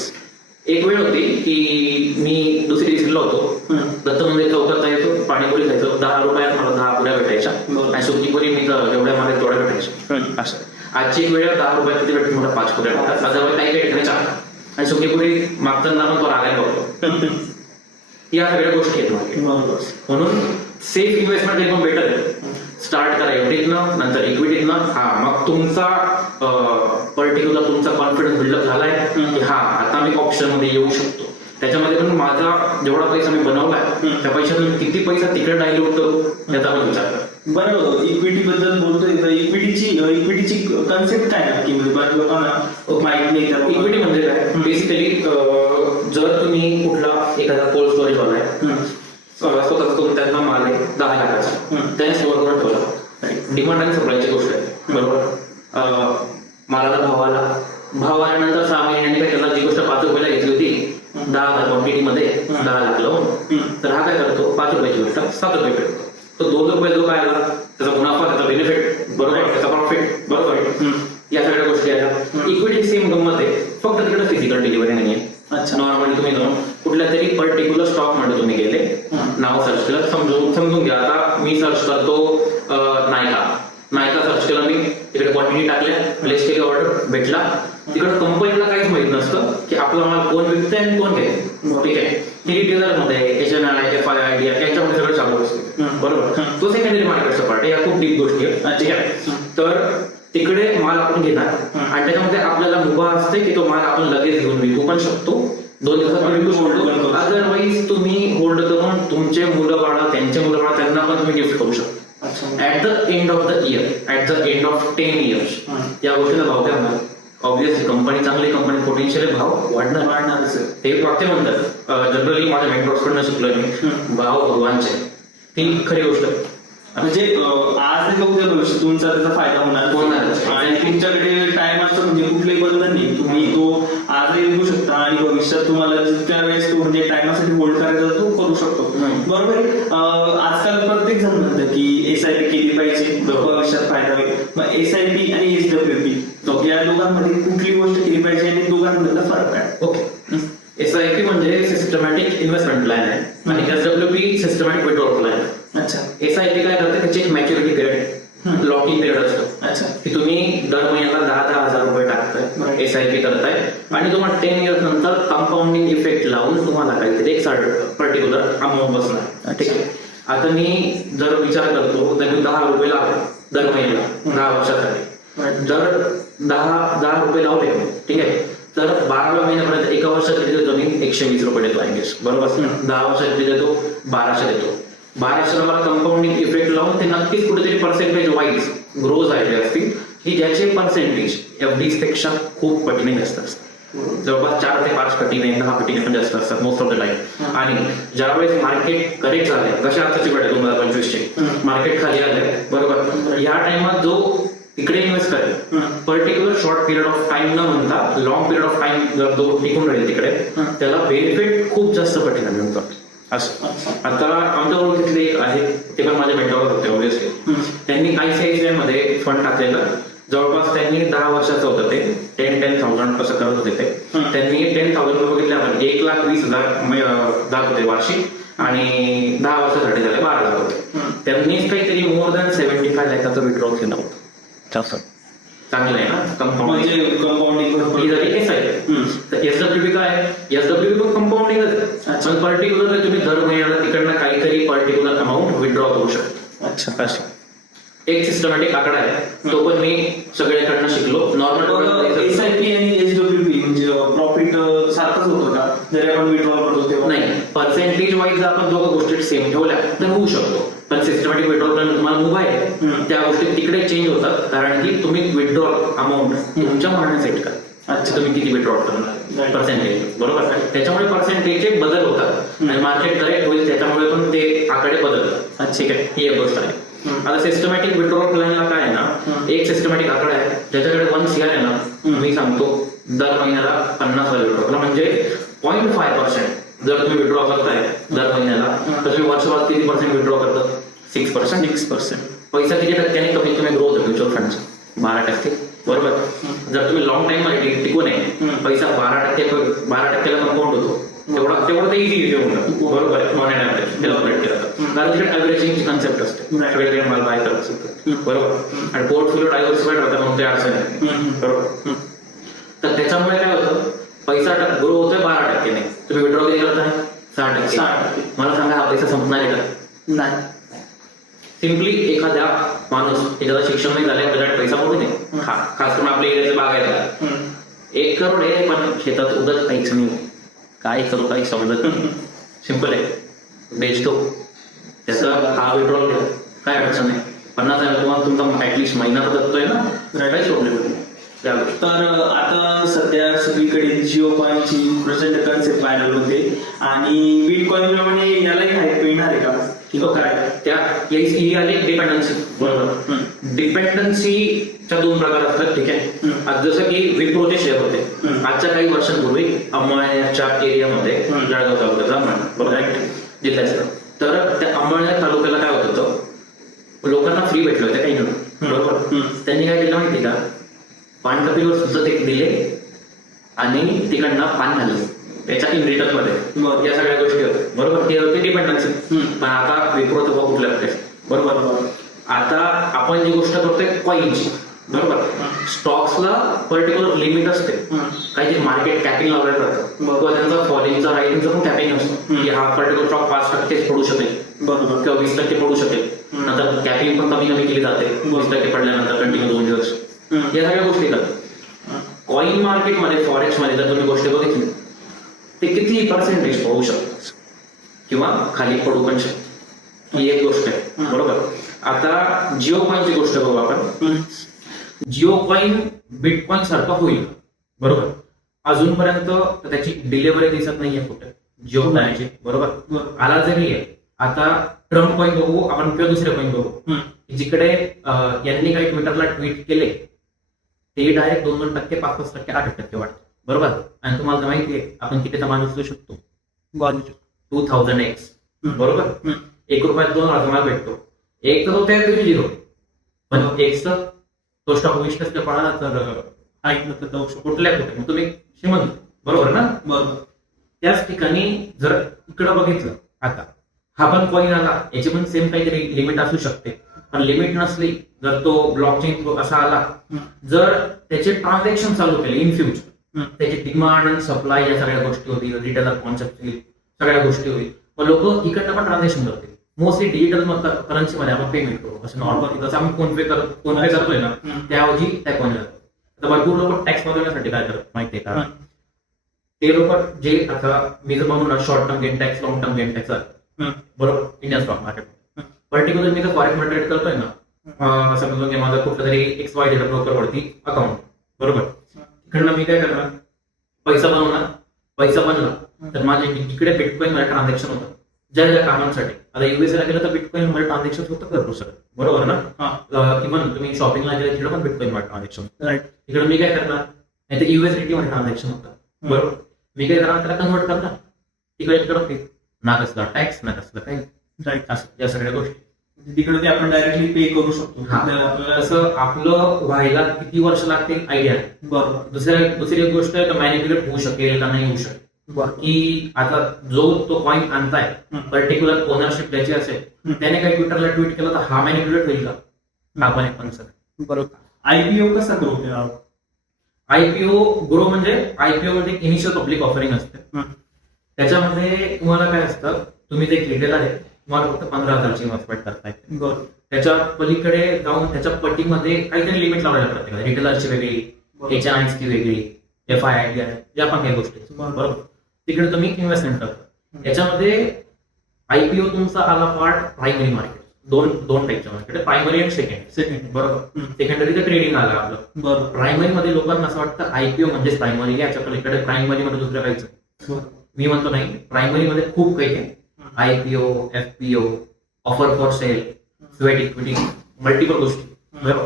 एक वेळ होती की मी दुसरी दिसलेलो होतो, दत्त मंदिर चौकात येतो, पाणीपुरी खायचो, 10 रुपयात मला 10 पुऱ्या भेटायच्या आणि सुकीपुरी मी तर जेवढ्या मला तेवढ्या भेटायच्या. असं आजची एक वेळ 10 रुपयात किती भेटते, मला 5 पुऱ्या भेटतात. आता काही ठिकाणी 4 आणि सुकीपुरी मागताना पण तो रागायला बघतो. या सगळ्या गोष्टी आहेत मार्केट. म्हणून सेफ इन्व्हेस्टमेंट एकदम बेटर आहे. स्टार्ट करा एफडीतनं, नंतर इक्विटीतनं. हा, मग तुमचा पर्टिक्युलर तुमचा कॉन्फिडन्स बिल्डअप झालाय की हा आता मी ऑप्शन मध्ये येऊ शकतो. त्याच्यामध्ये पण माझा जेवढा पैसा मी बनवलाय त्या पैशातून किती पैसा तिकडे डायल्यूट करू याचा पण विचार करा. बरं, इक्विटी बद्दल बोलतोय तर इक्विटीची कन्सेप्ट काय नक्की, म्हणजे बऱ्याच लोकांना माहित नाही त्याला. इक्विटी म्हणजे काय, बेसिकली जर तुम्ही कुठला एखादा कोल्ड स्टोरेज वाला आहे, स्वतःच करून त्यांना माल आहे 10 लाखाचा, त्याने स्टोअर करून ठेवला. डिमांड आणि सप्लायची गोष्ट आहे, बरोबर. मालाला भाव आल्यानंतर 6 महिन्यांनी काय केला, जी गोष्ट 5 रुपयाला घेतली होती 10,000 क्वांटिटी मध्ये 10 लाख लावून, तर हा काय करतो 5 रुपयाची गोष्ट 7 रुपये भेटतो. तो 2 रुपये जो काय आला त्याचा मुनाफा, त्याचा बेनिफिट, बरोबर, त्याचा प्रॉफिट, बरोबर. या सगळ्या गोष्टी आहेत. इक्विटी सेम गंमत आहे, फक्त तिकडे फिजिकल डिलिव्हरी नाहीये. अच्छा, नॉर्मली तुम्ही जाऊन कुठल्या तरी पर्टिक्युलर स्टॉक मध्ये तुम्ही गेले, नाव सर्च केलं, समजून घ्या. आता मी सर्च करतो नायका सर्च केलं, मी तिकडे क्वांटिटी टाकल्या, प्लेस केली, ऑर्डर भेटला. तिकडे कंपनीला काहीच माहित नसतं की आपला माल कोण विकतोय आणि कोण घ्यायचं. ठीक आहे, ती रिटेलर मध्ये HNI, FI, याच्यामध्ये सगळं चालू असतं, बरोबर. तो सेकंडरी मार्केटचा पार्ट आहे. या खूप डीप गोष्टी आहेत, ठीक आहे. तर तिकडे माल आपण घेणार आणि त्याच्यामध्ये आपल्याला मुभा असते की तो माल आपण लगेच घेऊन विकू पण शकतो, 2 दिवसात विकू शकतो. अदरवाईज तुम्ही होल्ड करून तुमचे मुलं बाळा, त्यांचे मुलं बाळा, त्यांना पण तुम्ही गिफ्ट करू शकता. At the end of the year, at the end of 10 years या गोष्टीला भाव द्या. ऑब्व्हियसली कंपनी चांगली, कंपनी पोटेन्शियल भाव वाढणारच आहे. ते वाक्य म्हणतात, जनरली माझ्या मेंटॉर्सकडनं शिकलोय मी, भाव भगवानचे. ही खरी गोष्ट आहे. म्हणजे आज नाही बघू भविष्य तुमचा त्याचा फायदा होणार आणि तुमच्याकडे टाइम असतो, म्हणजे कुठलंही बंधन नाही. तुम्ही तो आजही विकू शकता आणि भविष्यात तुम्हाला जितक्या वेळेस तो म्हणजे टाइमासाठी होल्ड करायचा तो करू शकतो, बरोबर आहे. आजकाल प्रत्येक जण म्हणतं की SIP केली पाहिजे, भविष्यात फायदा होईल. मग SIP आणि SWP या दोघांमध्ये कुठली गोष्ट केली पाहिजे आणि दोघांमधला फरक काय? ओके, SIP म्हणजे सिस्टमॅटिक इन्व्हेस्टमेंट प्लॅन आहे आणि SWP सिस्टमॅटिक विड्रॉल प्लॅन आहे. अच्छा, SIP काय करते, त्याची एक मॅच्युरिटी पिरियड, लॉकिंग पिरियड असतं. अच्छा, की तुम्ही दर महिन्याला 10,000 रुपये टाकताय, SIP करताय आणि तुम्हाला 10 years नंतर कंपाऊंडिंग इफेक्ट लावून तुम्हाला काहीतरी एक पर्टिक्युलर अमाऊंट बसणार. ठीक आहे, आता मी जर विचार करतो तर मी 10 रुपये लावले दर महिन्याला 10 वर्षासाठी. जर 10 रुपये लावले, ठीक आहे, तर 12व्या महिन्यापर्यंत एका वर्षात किती देतो मी, 120 रुपये देतो, आय गेस, बरोबर. 10 वर्षात किती देतो, 1200 देतो. 1200 मला कंपाऊंडिंग इफेक्ट लावून ते नक्कीच कुठेतरी पर्सेंटेज वाईज ग्रो झालेले असतील की ज्याचे पर्सेंटेज FDs पेक्षा खूप पटीने जास्त असतात. जवळपास 4 ते 5 पटीने, 10 पटीने पण जास्त असतात मोस्ट ऑफ द टाइम. आणि ज्यावेळेस मार्केट करेक्ट झाले, कशा आताची वेळ 2025चे मार्केट खाली आले, बरोबर, या टाइमात जो तिकडे इन्व्हेस्ट करेल, particular short period of time न म्हणता लॉंग पिरियड ऑफ टाइम जर जो टिकून राहील तिकडे, त्याला बेनिफिट खूप जास्त पटीने मिळतो. असं आता आमच्या ओळखीतले एक आहे, ते पण माझ्या मेंटॉर होते ऑब्व्हियसली. त्यांनी ICICI मध्ये फंड टाकलेलं, जवळपास त्यांनी 10 वर्षाचं होतं ते, 10,000 कसं करत होते ते. त्यांनी 10,000 रुपये बघितले, आपण 1,20,000 जात होते वार्षिक आणि 10 वर्षासाठी झाले 12,000 होते. त्यांनीच काहीतरी मोर दॅन 75 लाखाचं विड्रॉल केलं होतं. चांगलं आहे ना, कंपाऊंडिंग तर SWP काय, SWP पण कंपाऊंडिंगच आहे. पर्टिक्युलर तुम्ही दर महिन्याला तिकडनं काहीतरी पर्टिक्युलर अमाऊंट विड्रॉ करू शकता. अच्छा, एक सिस्टमॅटिक आकडा आहे, तो पण मी सगळ्याकडनं शिकलो. नॉर्मल SIP आणि SWP म्हणजे प्रॉफिट सारखंच होतं का जरी आपण विड्रॉ करतो तेव्हा? नाही, पर्सेंटेज वाईज आपण दोघं गोष्टी सेम ठेवल्या तर होऊ शकतो, पण सिस्टमॅटिक विड्रॉल प्लॅन तुम्हाला मुभा आहे, त्या गोष्टी तिकडे चेंज होतात कारण की तुम्ही विड्रॉल अमाऊंट तुमच्या मनाने सेट करा. अच्छा, तुम्ही किती विड्रॉल करणार पर्सेंटेज, बरोबर. त्याच्यामुळे पर्सेंटेजचे बदल होतात आणि मार्केट करेक्ट होईल त्याच्यामुळे पण ते आकडे बदलतात. ठीक आहे, ही एक गोष्ट आहे. आता सिस्टमॅटिक विड्रॉल प्लॅनला काय आहे ना, एक सिस्टमॅटिक आकडा आहे ज्याच्याकडे 1 CR आहे ना, मी सांगतो दर महिन्याला 50 विड्रॉ, म्हणजे 0.5% जर तुम्ही विड्रॉ करताय दर महिन्याला, तर तुम्ही वर्षभरात किती पर्सेंट विड्रॉ करता, 6%. पैसा किती टक्क्याने कमीत कमी ग्रोथ होतो म्युच्युअल फंडचा, 12%, बरोबर. जर तुम्ही लॉंग टाइम मध्ये टिकू नये, पैसा 12%ला कंपाऊंड होतो, तेवढं ते इझी होतं, बरोबर. नॉन डेव्हलपमेंट केलं कारण तिकडे ॲव्हरेजिंगची कन्सेप्ट असते, सगळे माल बाय करत, बरोबर. आणि पोर्टफोलिओ डायव्हर्सिफाईड होता म्हणून ते अडचण आहे, बरोबर. तर त्याच्यामुळे काय होतं, पैसा ग्रो होतोय 12%ने, तुम्ही विड्रॉ किती करताय 6%. मला सांगा, हा पैसा संपणार आहे का? नाही. सिम्पली एखाद्या माणूस त्याला शिक्षण नाही झालं त्याच्याकडे पैसा मोठे नाही खास करून आपल्या एरियाचे बागायला 1 करोड आहे पण शेतात उगत काहीच नाही काय करू काही समजत नाही सिम्पल आहे बेचतो त्याचा हा विड्रॉल घ्या काय अडचण नाही 50,000 तुम्हाला तुमचा ऍटलिस्ट महिना तर जातोय ना काहीच प्रॉब्लेम नाही तर आता सध्या सगळीकडे जिओ कॉईनची प्रचंड कन्सेप्ट व्हायरल होते आणि बिटकॉइन प्रमाणे यालाही हाईप मिळणार आहे का किंवा काय त्या ही आली डिपेंडन्सी बरोबर डिपेंडन्सीच्या 2 प्रकार असतात ठीक आहे आज जसं की विप्रोचे शेअर होते आजच्या काही वर्षांपूर्वी अंमळनेरच्या एरियामध्ये जळगाव तालुक्याचा बरोबर जिल्ह्याचं तर त्या अंमळनेर तालुक्याला काय होत होतं लोकांना फ्री भेटलं होतं काही नाही बरोबर त्यांनी काय केलं माहिती का पानकपीवर सुद्धा ते दिले आणि तिकडनं पान घाललं त्याच्या इन रिटर्न मध्ये या सगळ्या गोष्टी होत्या बरोबर ते होते डिपेंडन्सी पण आता विप्रो तर कुठल्या प्रकारे बरोबर आता आपण जी गोष्ट करतोय कॉईनची बरोबर स्टॉक्सला पर्टिक्युलर लिमिट असते काहीतरी मार्केट कॅपिंग लावलं जातं किंवा त्यांचा फॉलिंगचा रायटिंगचा पण कॅपिंग असतो की हा पर्टिक्युलर स्टॉक 5% पडू शकेल बरोबर किंवा 20% पडू शकेल नंतर कॅपिंग पण कमी कमी केली जाते 20% पडल्यानंतर कंटिन्यू 2 दिवस या सगळ्या गोष्टी करतात कॉईन मार्केटमध्ये फॉरेक्स मध्ये जर तुम्ही गोष्ट बघितली ते किती पर्सेंटेज होऊ शकतात किंवा खाली पडू पण शकतो ही एक गोष्ट आहे बरोबर आता जिओ कॉईनची गोष्ट बघू आपण जिओ कॉईन बिटकॉईन सारखं होईल बरोबर अजूनपर्यंत त्याची डिलिव्हरी दिसत नाहीये कुठे जिओ कॉईनची बरोबर आला जरी आहे आता ट्रम्प कॉईन बघू आपण किंवा दुसरे कॉईन बघू जिकडे यांनी काही ट्विटरला ट्विट केले ते डायरेक्ट 2% 5% 8% वाटतं बरोबर आणि तुम्हाला माहिती आहे आपण किती माल उचलू शकतो 2000x बरोबर 1 रुपयात 2 माल भेटतो एक तर तो त्या दिवशी 0 पण एक तो स्टॉक 20% पडला तर ऐकलं तर जाऊ शकतो कुठल्या कुठे तुम्ही श्रीमंत बरोबर ना बरोबर त्याच ठिकाणी जर इकडं बघितलं आता हा पण कॉईन आला याची पण सेम काहीतरी लिमिट असू शकते पण लिमिट नसली जर तो ब्लॉकचेन असा आला जर त्याचे ट्रान्झॅक्शन चालू केले इन फ्युचर त्याची डिमांड आणि सप्लाय या सगळ्या गोष्टी होतील रिटेलर कॉन्सेप्ट होईल सगळ्या गोष्टी होईल पण लोक इकडनं पण ट्रान्झॅक्शन करतील मोस्टली डिजिटल करन्सी मध्ये आपण पेमेंट करू असं नॉर्मल जसं आम्ही फोन पे करतोय ना त्याऐवजी त्या कॉईन तर भरपूर लोक टॅक्स वाचवण्यासाठी काय करतात माहितीये का ते लोक जे आता मी जर म्हणून short term gain tax long term gain tax बरोबर इंडियन स्टॉक मार्केट पर्टिक्युलर मी जर फॉरेक्स मध्ये ट्रेड करतोय ना समजून की माझं कुठलं तरी XY ब्रोकर वरती अकाउंट बरोबर तिकडनं मी काय करणार पैसा बनवला तर माझे इकडे बिटकॉईन मध्ये ट्रान्झॅक्शन होतं ज्या ज्या कामांसाठी आता युएसए ला गेलं तर बिटकॉईन मध्ये ट्रान्झॅक्शन होतं करू शकत बरोबर ना किंवा तुम्ही शॉपिंगला गेलं तिकडे पण बिटकॉईन मध्ये ट्रान्झॅक्शन राईट तिकडे मी काय करणार नाही तर USDT मध्ये ट्रान्झॅक्शन होतं बरोबर मी काय करणार त्याला कन्वर्ट करणार तिकडे ना कसला टॅक्स ना कसलं काही राईट असं या सगळ्या गोष्टी तिकडे ते आपण डायरेक्टली पे करू शकतो असं आपलं व्हायला किती वर्ष लागते आयडिया बरोबर दुसरी एक गोष्ट मॅनिप्युलेट होऊ शकेल का नाही होऊ शकेल की आता जो तो कॉईन आणताय पर्टिक्युलर ओनरशिप त्याची असेल त्याने काही ट्विटरला ट्विट केलं तर हा मॅनिप्युलेट होईल का आपण एक पण सर बरोबर IPO कसा ग्रो केला IPO ग्रो म्हणजे IPO मध्ये इनिशियल पब्लिक ऑफरिंग असते त्याच्यामध्ये तुम्हाला काय असतं तुम्ही जे रिटेलर आहे तुम्हाला फक्त 15,000ची इन्व्हेस्टमेंट करताय त्याच्या पलीकडे जाऊन त्याच्या पटीमध्ये काहीतरी लिमिट लावलेल्या प्रत्येकाला रिटेलरची वेगळी HNIs ची वेगळी FII या पण काही गोष्टी बरोबर तिकडे तुम्ही इन्व्हेस्टमेंट करता याच्यामध्ये IPO तुमचा आला पार्ट प्रायमरी मार्केट दोन टाईपच्या मार्केट प्रायमरी आणि सेकंड बरोबर सेकंडरी तर ट्रेडिंग आलं आपलं बरोबर प्रायमरी मध्ये लोकांना असं वाटतं IPO म्हणजेच प्रायमरी याच्या पलीकडे प्रायमरी मध्ये दुसरं काहीच मी म्हणतो नाही प्रायमरी मध्ये खूप काही आहे IPO FPO offer for sale sweat equity multiple गोष्टी बरोबर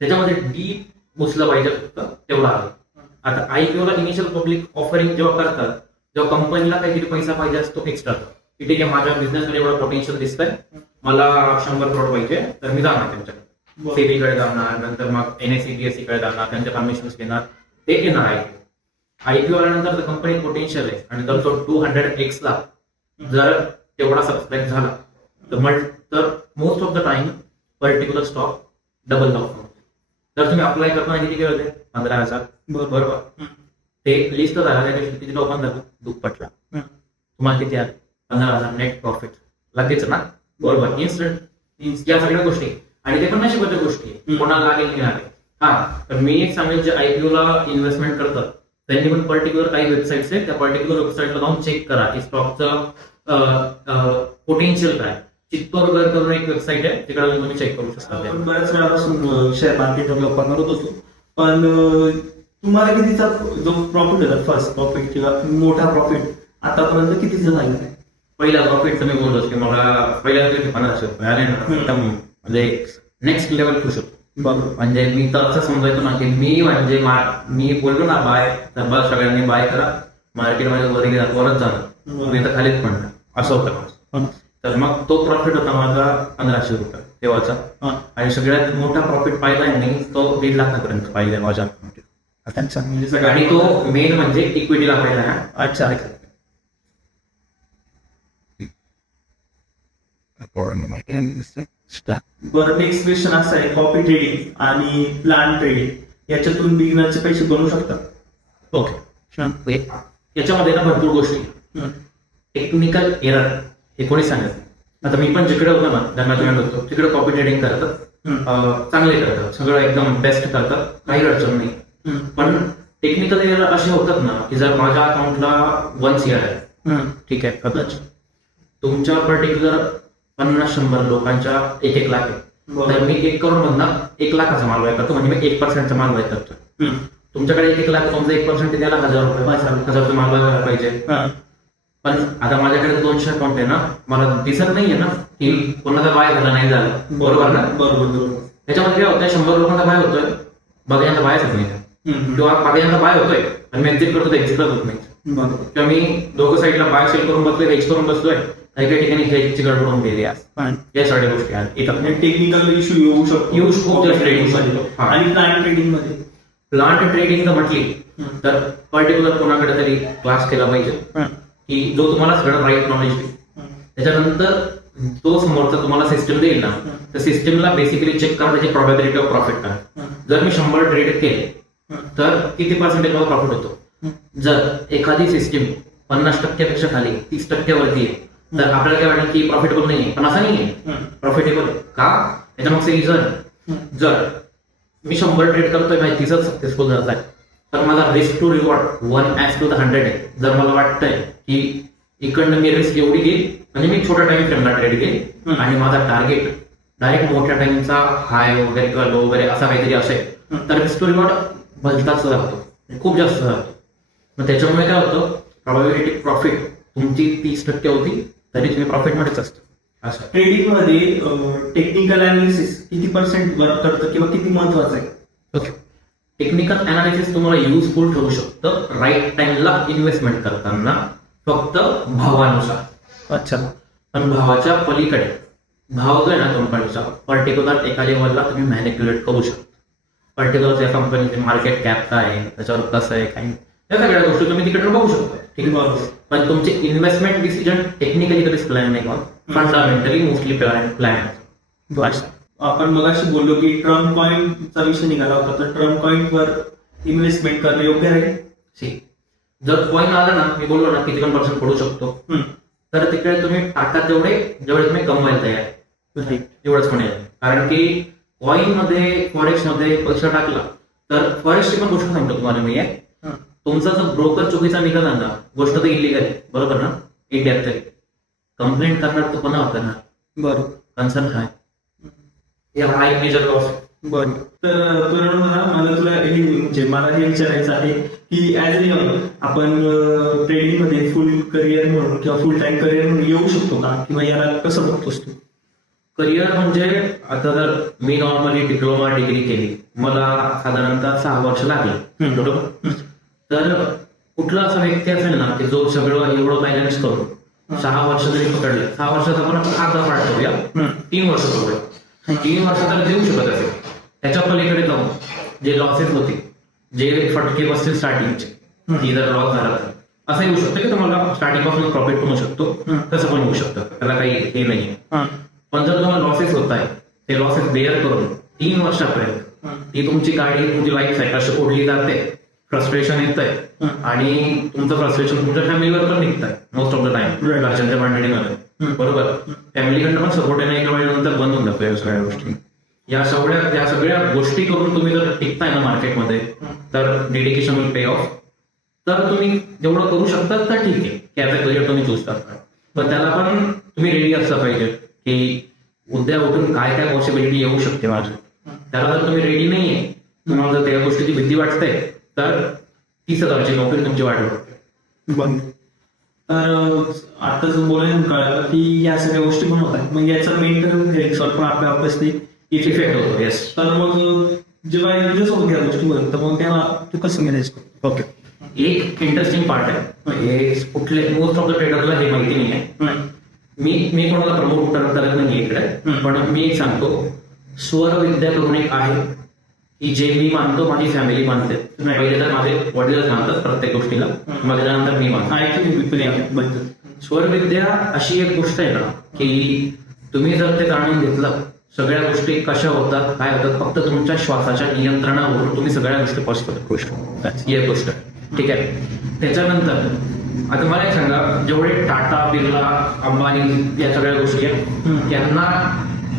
त्याच्यामध्ये डीप घुसलं पाहिजे फक्त तेवढा आहे आता IPO ला इनिशियल पब्लिक ऑफरिंग जेव्हा करतात जेव्हा कंपनीला काहीतरी पैसा पाहिजे असतो एक्स्ट्रा की ठीक आहे माझ्या बिझनेसमध्ये एवढं पोटेन्शियल दिसतंय मला 100 करोड पाहिजे तर मी जाणार त्यांच्याकडे सेबीकडे जाणार नंतर मग NSE BSE कडे जाणार त्यांचे परमिशन्स घेणार ते येणार IPO आल्यानंतर कंपनी पोटेन्शियल आहे आणि जर तो 200x ला जर तेवढा सबस्क्राईब झाला तर most of the time particular stock double लागतो जर तुम्ही अप्लाय करताना किती केले होते 15,000 बरोबर ते लिस्ट झाला त्या दिवशी किती लोकांना दुप्पटला तुम्हाला किती आले 15,000 नेट प्रॉफिट लगेच ना बरोबर इन्स्टंट या सगळ्या गोष्टी आणि ते पण नशिबाच्या गोष्टी आहे. कोणाला लागेल की नाही. हा तर मी एक सांगेल जे IPO ला इन्व्हेस्टमेंट करतात त्यांनी पण पर्टिक्युलर काही वेबसाईट्स आहेत त्या पर्टिक्युलर वेबसाईटला जाऊन चेक करा की स्टॉकचं पोटेन्शियल काय. चित्तोर घर करून एक वेबसाईट आहे तिकडे जाऊन तुम्ही चेक करू शकता. आपण बऱ्याच वेळापासून शेअर मार्केटवर गप्पा करत होतो, पण तुम्हाला कितीचा जो प्रॉफिट होता, फर्स्ट प्रॉफिट किंवा मोठा प्रॉफिट आतापर्यंत कितीचा झाला आहे? पहिला प्रॉफिट तुम्ही बोलतोस की मला पहिल्या 1500 रुपये आले ना एकदम म्हणजे नेक्स्ट लेवल खुश होतो. बरोबर. म्हणजे मी तर असं समजायचो ना की मी म्हणजे मी बोललो ना बाय तर बस सगळ्यांनी बाय करा मार्केटमध्ये वर गेला वरच जाणार मी तर खालीच पडणार असं होतं माझं. तर मग तो प्रॉफिट होता माझा 1500 रुपये तेव्हाचा. आणि सगळ्यात मोठा प्रॉफिट पाहिला नाही तो 1.5 लाखापर्यंत पाहिजे माझ्या अकाउंटमध्ये. अच्छा, म्हणजे आणि तो मेन म्हणजे इक्विटीला पाहिला आहे. अच्छा. बरं, नेक्स्ट क्वेश्चन असा आहे, कॉपी ट्रेडिंग आणि प्लांट ट्रेडिंग याच्यातून बिगिनरचे पैसे बनवू शकतात? ओके याच्यामध्ये ना भरपूर गोष्टी टेक्निकल एरर हे कोणी सांगत. आता मी पण जिकडे होतो ना धर्मात होतो तिकडे कॉपी ट्रेडिंग करतात चांगले करतात सगळं एकदम बेस्ट करतात काही अडचण नाही. पण टेक्निकल एरर असे होतात ना की जर माझ्या अकाउंटला 1 CR आहे ठीक आहे कदाचित तुमच्या पर्टिक्युलर 50-100 लोकांच्या 1-1 लाख आहे तर मी 1 करोड मधनं 1 लाखाचा माल बाय करतो म्हणजे मी 1% माल बाय करतो. तुमच्याकडे 1 लाख तुमचं 1% द्यायला 1000 रुपये 1000 माल बाय पाहिजे. पण आता माझ्याकडे 200 अकाउंट आहे ना मला दिसत नाहीये ना की कोणाचा बाय झाला नाही झाला. बरोबर ना? बरोबर. त्याच्यामध्ये काय होतंय 100 लोकांचा बाय होतोय बघायचा बायच होत नाही किंवा बघायचा बाय होतोय आणि मी एक्झिट करतो एक्झिट होत नाही. किंवा मी दोघं साईडला बाय सेल करून बसलोय हेच करून बसलोय काही काही ठिकाणी हेजची गडबड होऊन गेली आहे. या सगळ्या गोष्टी येतात. टेक्निकल इश्यू येऊ शकतो ट्रेडिंग मध्ये. आणि प्लांट ट्रेडिंग मध्ये प्लांट ट्रेडिंग जर म्हटली तर पर्टिक्युलर कोणाकडे तरी क्लास केला पाहिजे की जो तुम्हाला सगळं राईट नॉलेज देईल. त्याच्यानंतर तो समोरचा तुम्हाला सिस्टम देईल ना तर सिस्टमला बेसिकली चेक करा त्याची प्रॉबॅबिलिटी ऑफ प्रॉफिट काय. जर मी 100 ट्रेड केले तर किती पर्सेंटेज मला प्रॉफिट होतो. जर एखादी सिस्टीम 50% पेक्षा खाली 30% वरती आहे तर आपल्याला काय वाटेल की प्रॉफिटेबल नाहीये. पण असं नाहीये प्रॉफिटेबल का त्याच्यामागचं रिझन जर मी 100 ट्रेड करतोय भाई 30च सक्सेसफुल झाला आहे तर माझा रिस्क टू रिवॉर्ड 1:100 आहे. जर मला वाटतंय की इकडनं मी रिस्क एवढी घेईल म्हणजे मी छोट्या टाइम फ्रेमला ट्रेड घेईल आणि माझा टार्गेट डायरेक्ट मोठ्या टाइमचा हाय वगैरे किंवा लो वगैरे असा काहीतरी असेल तर रिस्क टू रिवॉर्ड भलताच राहतो खूप जास्त राहतो. मग त्याच्यामुळे काय होतं प्रॉबॅबिलिटी प्रॉफिट तुमची 30% होती तरी तुम्ही प्रॉफिटमध्येच असतो. असं ट्रेडिंग मध्ये टेक्निकल अनालिसिस किती % वर्क करतं किंवा किती महत्वाचं आहे? ओके टेक्निकल अनालिसिस तुम्हाला युजफुल ठरू शकतं राईट टाइमला इन्व्हेस्टमेंट करताना फक्त भावानुसार. अच्छा. पण भावाच्या पलीकडे भाव जो आहे ना कंपनीचा पर्टिक्युलर एका लेवलला तुम्ही मॅनिप्युलेट करू शकता. पर्टिक्युलर त्या कंपनीचे मार्केट कॅप काय आहे त्याच्यावर कसं आहे काही या सगळ्या गोष्टी तुम्ही तिकडे बघू शकता. ठीक आहे. पण तुमचे इन्व्हेस्टमेंट डिसिजन टेक्निकली कधीच प्लॅन नाही का फंडामेंटली मोस्टली प्लॅन. आपण मगाशी बोललो की ट्रम्प कॉइनचा विषय निघाला होता तर ट्रम्प कॉइनवर इन्व्हेस्टमेंट करणं योग्य आहे? जर कॉइन आला ना मी बोललो ना किती पण % पडू शकतो तर तिकडे तुम्ही टाका जेवढे तुम्ही कमवायला तयार एवढंच म्हणेल. कारण की कॉइन मध्ये फॉरेक्स मध्ये पैसा टाकला तर फॉरेक्सची पण गोष्ट सांगतो तुम्हाला मी आहे तुमचा जर ब्रोकर चुकीचा निघाला ना गोष्ट तर इलिगल आहे बरोबर ना इंडियात तरी कंप्लेंट करणार तो कोणा होता ना बरोबर कन्सर्न आहे हा एक मेजर लॉस. बरं तर मला तुला म्हणजे मला हे विचारायचं आहे की ऍज अ यंग आपण ट्रेडिंग मध्ये फुल करिअर म्हणून किंवा फुल टाइम करिअर म्हणून येऊ शकतो का किंवा याला कसं बघतोस तू? करिअर म्हणजे आता जर मी नॉर्मली डिप्लोमा डिग्री केली मला साधारणतः 6 वर्ष लागले बरोबर. तर कुठला असा व्यक्ती असेल ना की जो सगळं एवढं बॅलन्स करून 6 वर्ष जरी पकडले 6 वर्षाचा आपण अर्धा पाठ करूया 3 वर्ष करूया 3 वर्ष तर देऊ शकत असेल. त्याच्या पलीकडे जाऊन जे लॉसेस होते जे फटके बसतील स्टार्टिंगचे की जर लॉस झाला तर असं येऊ शकतं की तुम्हाला स्टार्टिंग पासून प्रॉफिट पण होऊ शकतो तसं पण होऊ शकतं त्याला काही हे नाहीये. पण जर तुम्हाला लॉसेस होत आहे ते लॉसेस बेअर करून 3 वर्षापर्यंत ती तुमची गाडी तुमची लाईफ सायकल अशी ओढली जाते फ्रस्ट्रेशन येत आहे आणि तुमचं फ्रस्ट्रेशन तुमच्या फॅमिलीवर पण निघत आहे मोस्ट ऑफ द टाइम घरच्यांच्या भांडणीमध्ये बरोबर. फॅमिलीकडनं पण सपोर्ट आहे, एका वेळेनंतर बंद होऊन जातो या सगळ्या गोष्टी. या सगळ्या गोष्टी करून तुम्ही जर टिकताय ना मार्केटमध्ये, तर डेडिकेशन विल पे ऑफ. तर तुम्ही जेवढं करू शकतात तर ठीक आहे की ॲज अ करिअर तुम्ही चूज करता, पण त्याला पण तुम्ही रेडी असलं पाहिजे की उद्या उठून काय काय पॉसिबिलिटी येऊ शकते माझं. त्याला जर तुम्ही रेडी नाहीये, तुम्हाला जर त्या गोष्टीची भीती वाटते, तर 30,000ची नोकरी तुमची वाट बघते. तर आता जो बोलायला कळलं की या सगळ्या गोष्टी पण होतात, मग याचा मेंटल हेल्थवर पण आपल्या ऑब्विसली इफेक्ट होतो. येस. तर मग जेव्हा तुझ्यासोबत या गोष्टी बोलत तर मग त्याला तू कसं मॅनेज करतो? ओके. एक इंटरेस्टिंग पार्ट आहे, हे कुठले मोस्ट ऑफ द ट्रेडरला हे माहिती नाही आहे. मी कोणाला प्रमोट करत नाही इकडे, पण मी एक सांगतो, स्वरविद्या करून एक आहे की जे मी मानतो, माझी फॅमिली मानते. पहिले तर माझे वडीलच मानतात प्रत्येक गोष्टीला, मग त्याच्यानंतर मी मानतो. स्वरविद्या अशी एक गोष्ट आहे ना की तुम्ही जर ते जाणून घेतलं सगळ्या गोष्टी कशा होतात, काय होतात, फक्त तुमच्या श्वासाच्या नियंत्रणावरून तुम्ही सगळ्या गोष्टी पॉसिबल करू शकता. ही एक गोष्ट, ठीक आहे. त्याच्यानंतर आता मला एक सांगा, जेवढे टाटा, बिर्ला, अंबानी या सगळ्या गोष्टी आहेत, यांना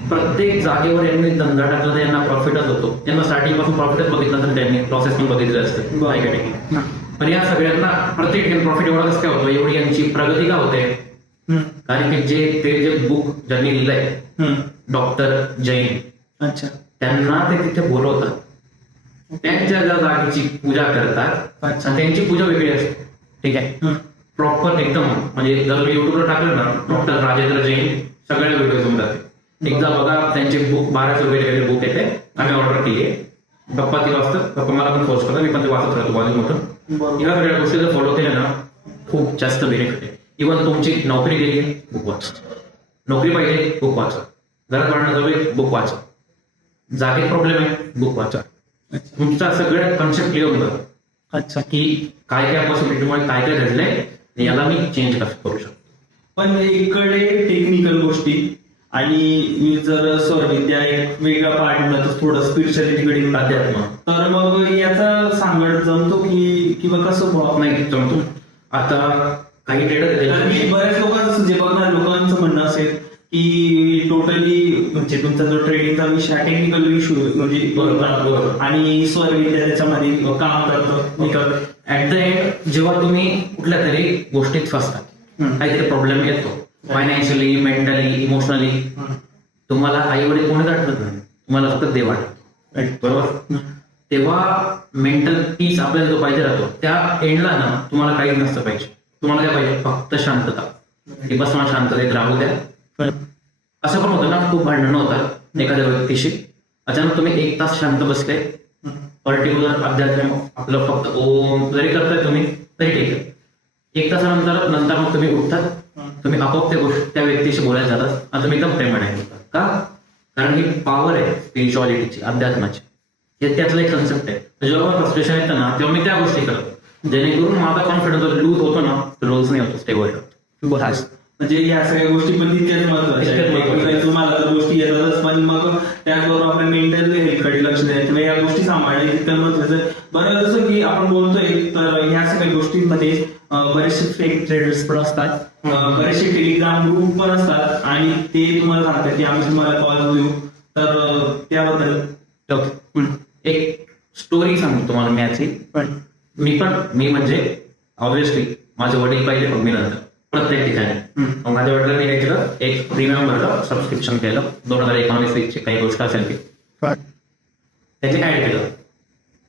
प्रत्येक जागेवर यांनी धंदा टाकला तर यांना प्रॉफिटच होतो. त्यांना स्टार्टिंग पासून प्रॉफिटच बघितलं तर त्यांनी प्रोसेस पण बघितलं असतं काही ठिकाणी. पण या सगळ्यांना प्रत्येक ठिकाणी प्रॉफिट एवढा कसं काय होतो, एवढी यांची प्रगती का होते? कारण की जे बुक ज्यांनी लिहिलंय, डॉक्टर जैन, अच्छा, त्यांना ते तिथे बोलवतात, त्यांच्या ज्या जागेची पूजा करतात आणि त्यांची पूजा वेगळी असते. ठीक आहे. प्रॉपर एकदम, म्हणजे जर युट्यूबला टाकलं ना डॉक्टर राजेंद्र जैन, सगळ्या व्हिडिओ समोर जाते. एकदा बघा, त्यांचे बुक 1200 वगैरे बुक येते, आम्ही ऑर्डर केली आहे. गप्पा ती वाचतं, गप्पा मला पण फोर्स करतात, मी पण ते वाचत राहतो बाजूमधून. या सगळ्या गोष्टी जर फॉलो केल्या ना खूप जास्त बेनिफिट आहे. इव्हन तुमची नोकरी गेली, बुक वाचा. नोकरी पाहिजे, बुक वाचा. घरात भांडणं जावे, बुक वाचा. जागेत प्रॉब्लेम आहे, बुक वाचा. तुमचा सगळ्या कन्सेप्ट क्लिअर होतं. अच्छा, की काय काय पॉसिबिलिटीमुळे काय काय घडलंय, याला मी चेंज कसं करू शकतो. पण इकडे टेक्निकल गोष्टी आणि जर स्वरविद्या एक वेगळा पार्ट म्हणला तर थोडं स्पिरिच्युअलिटीकडे अध्यात्म, तर मग याचा सांगड जमतो की किंवा कसं भाव नाही जमतो. आता काही ट्रेडर, बऱ्याच लोकांचं जे बघणार लोकांचं म्हणणं असेल की टोटली म्हणजे तुमचा जो ट्रेडिंगचा विषय टेक्निकल इश्यू म्हणजे बरोबर. आणि स्वरविद्या त्याच्यामध्ये काम करतं. ऍट द एंड जेव्हा तुम्ही कुठल्या तरी गोष्टीत फसता, काहीतरी प्रॉब्लेम येतो, फायनान्शियली, मेंटली, इमोशनली, तुम्हाला आई वडील कोणीच आठवत नाही, तुम्हाला फक्त देव आठवतो. बरोबर. तेव्हा मेंटल पीस आपल्याला जो पाहिजे राहतो, त्या एंडला ना तुम्हाला काहीच नसतं पाहिजे. तुम्हाला काय पाहिजे? फक्त शांतता. की बस मला शांततेत राहू द्या. असं पण होतं ना, खूप भांडणं होतात एखाद्या व्यक्तीशी, अचानक तुम्ही 1 तास शांत बसले, पर्टिक्युलर अध्यात्म आपलं फक्त ओम जरी करताय तुम्ही तरी ठीक आहे. 1 तासानंतर मग तुम्ही उठतात, तुम्ही आपोआप त्या व्यक्तीशी बोलायला जातात आणि तुम्ही एकदम प्रेमाने होतात. का? कारण ही पॉवर आहे स्पिरिच्युअलिटीची, अध्यात्माची. हे त्यातलं एक कन्सेप्ट आहे. जेव्हा फ्रस्ट्रेशन येतं ना तेव्हा मी त्या गोष्टी करतो, जेणेकरून माझा कॉन्फिडन्स लूज होतो ना, रोल्स नाही होतो, स्टेबल होतो. म्हणजे या सगळ्या गोष्टी पण तितक्याच महत्वाच्या. तुम्हाला तर गोष्टी येतातच, पण मग त्याचबरोबर आपल्या मेंटल हेल्थकडे लक्ष द्यायचं किंवा या गोष्टी सांभाळणे तितकं महत्वाचं. बरं, जसं की आपण बोलतोय तर ह्या सगळ्या गोष्टींमध्ये बरेचसे फेक ट्रेडर्स पण असतात, बरेचसे टेलिग्राम ग्रुप पण असतात आणि ते तुम्हाला सांगतात की आम्ही तुम्हाला कॉल देऊ. तर त्याबद्दल एक स्टोरी सांगतो तुम्हाला मी याची. मी म्हणजे ऑब्व्हियसली माझे वडील पाहिजे, मग मी नंतर प्रत्येक ठिकाणी. माझ्या वडिलांनी काय केलं, एक प्रीमियम भरलं, सबस्क्रिप्शन केलं, 2019 काही गोष्ट असेल ती त्याची ऍड केलं.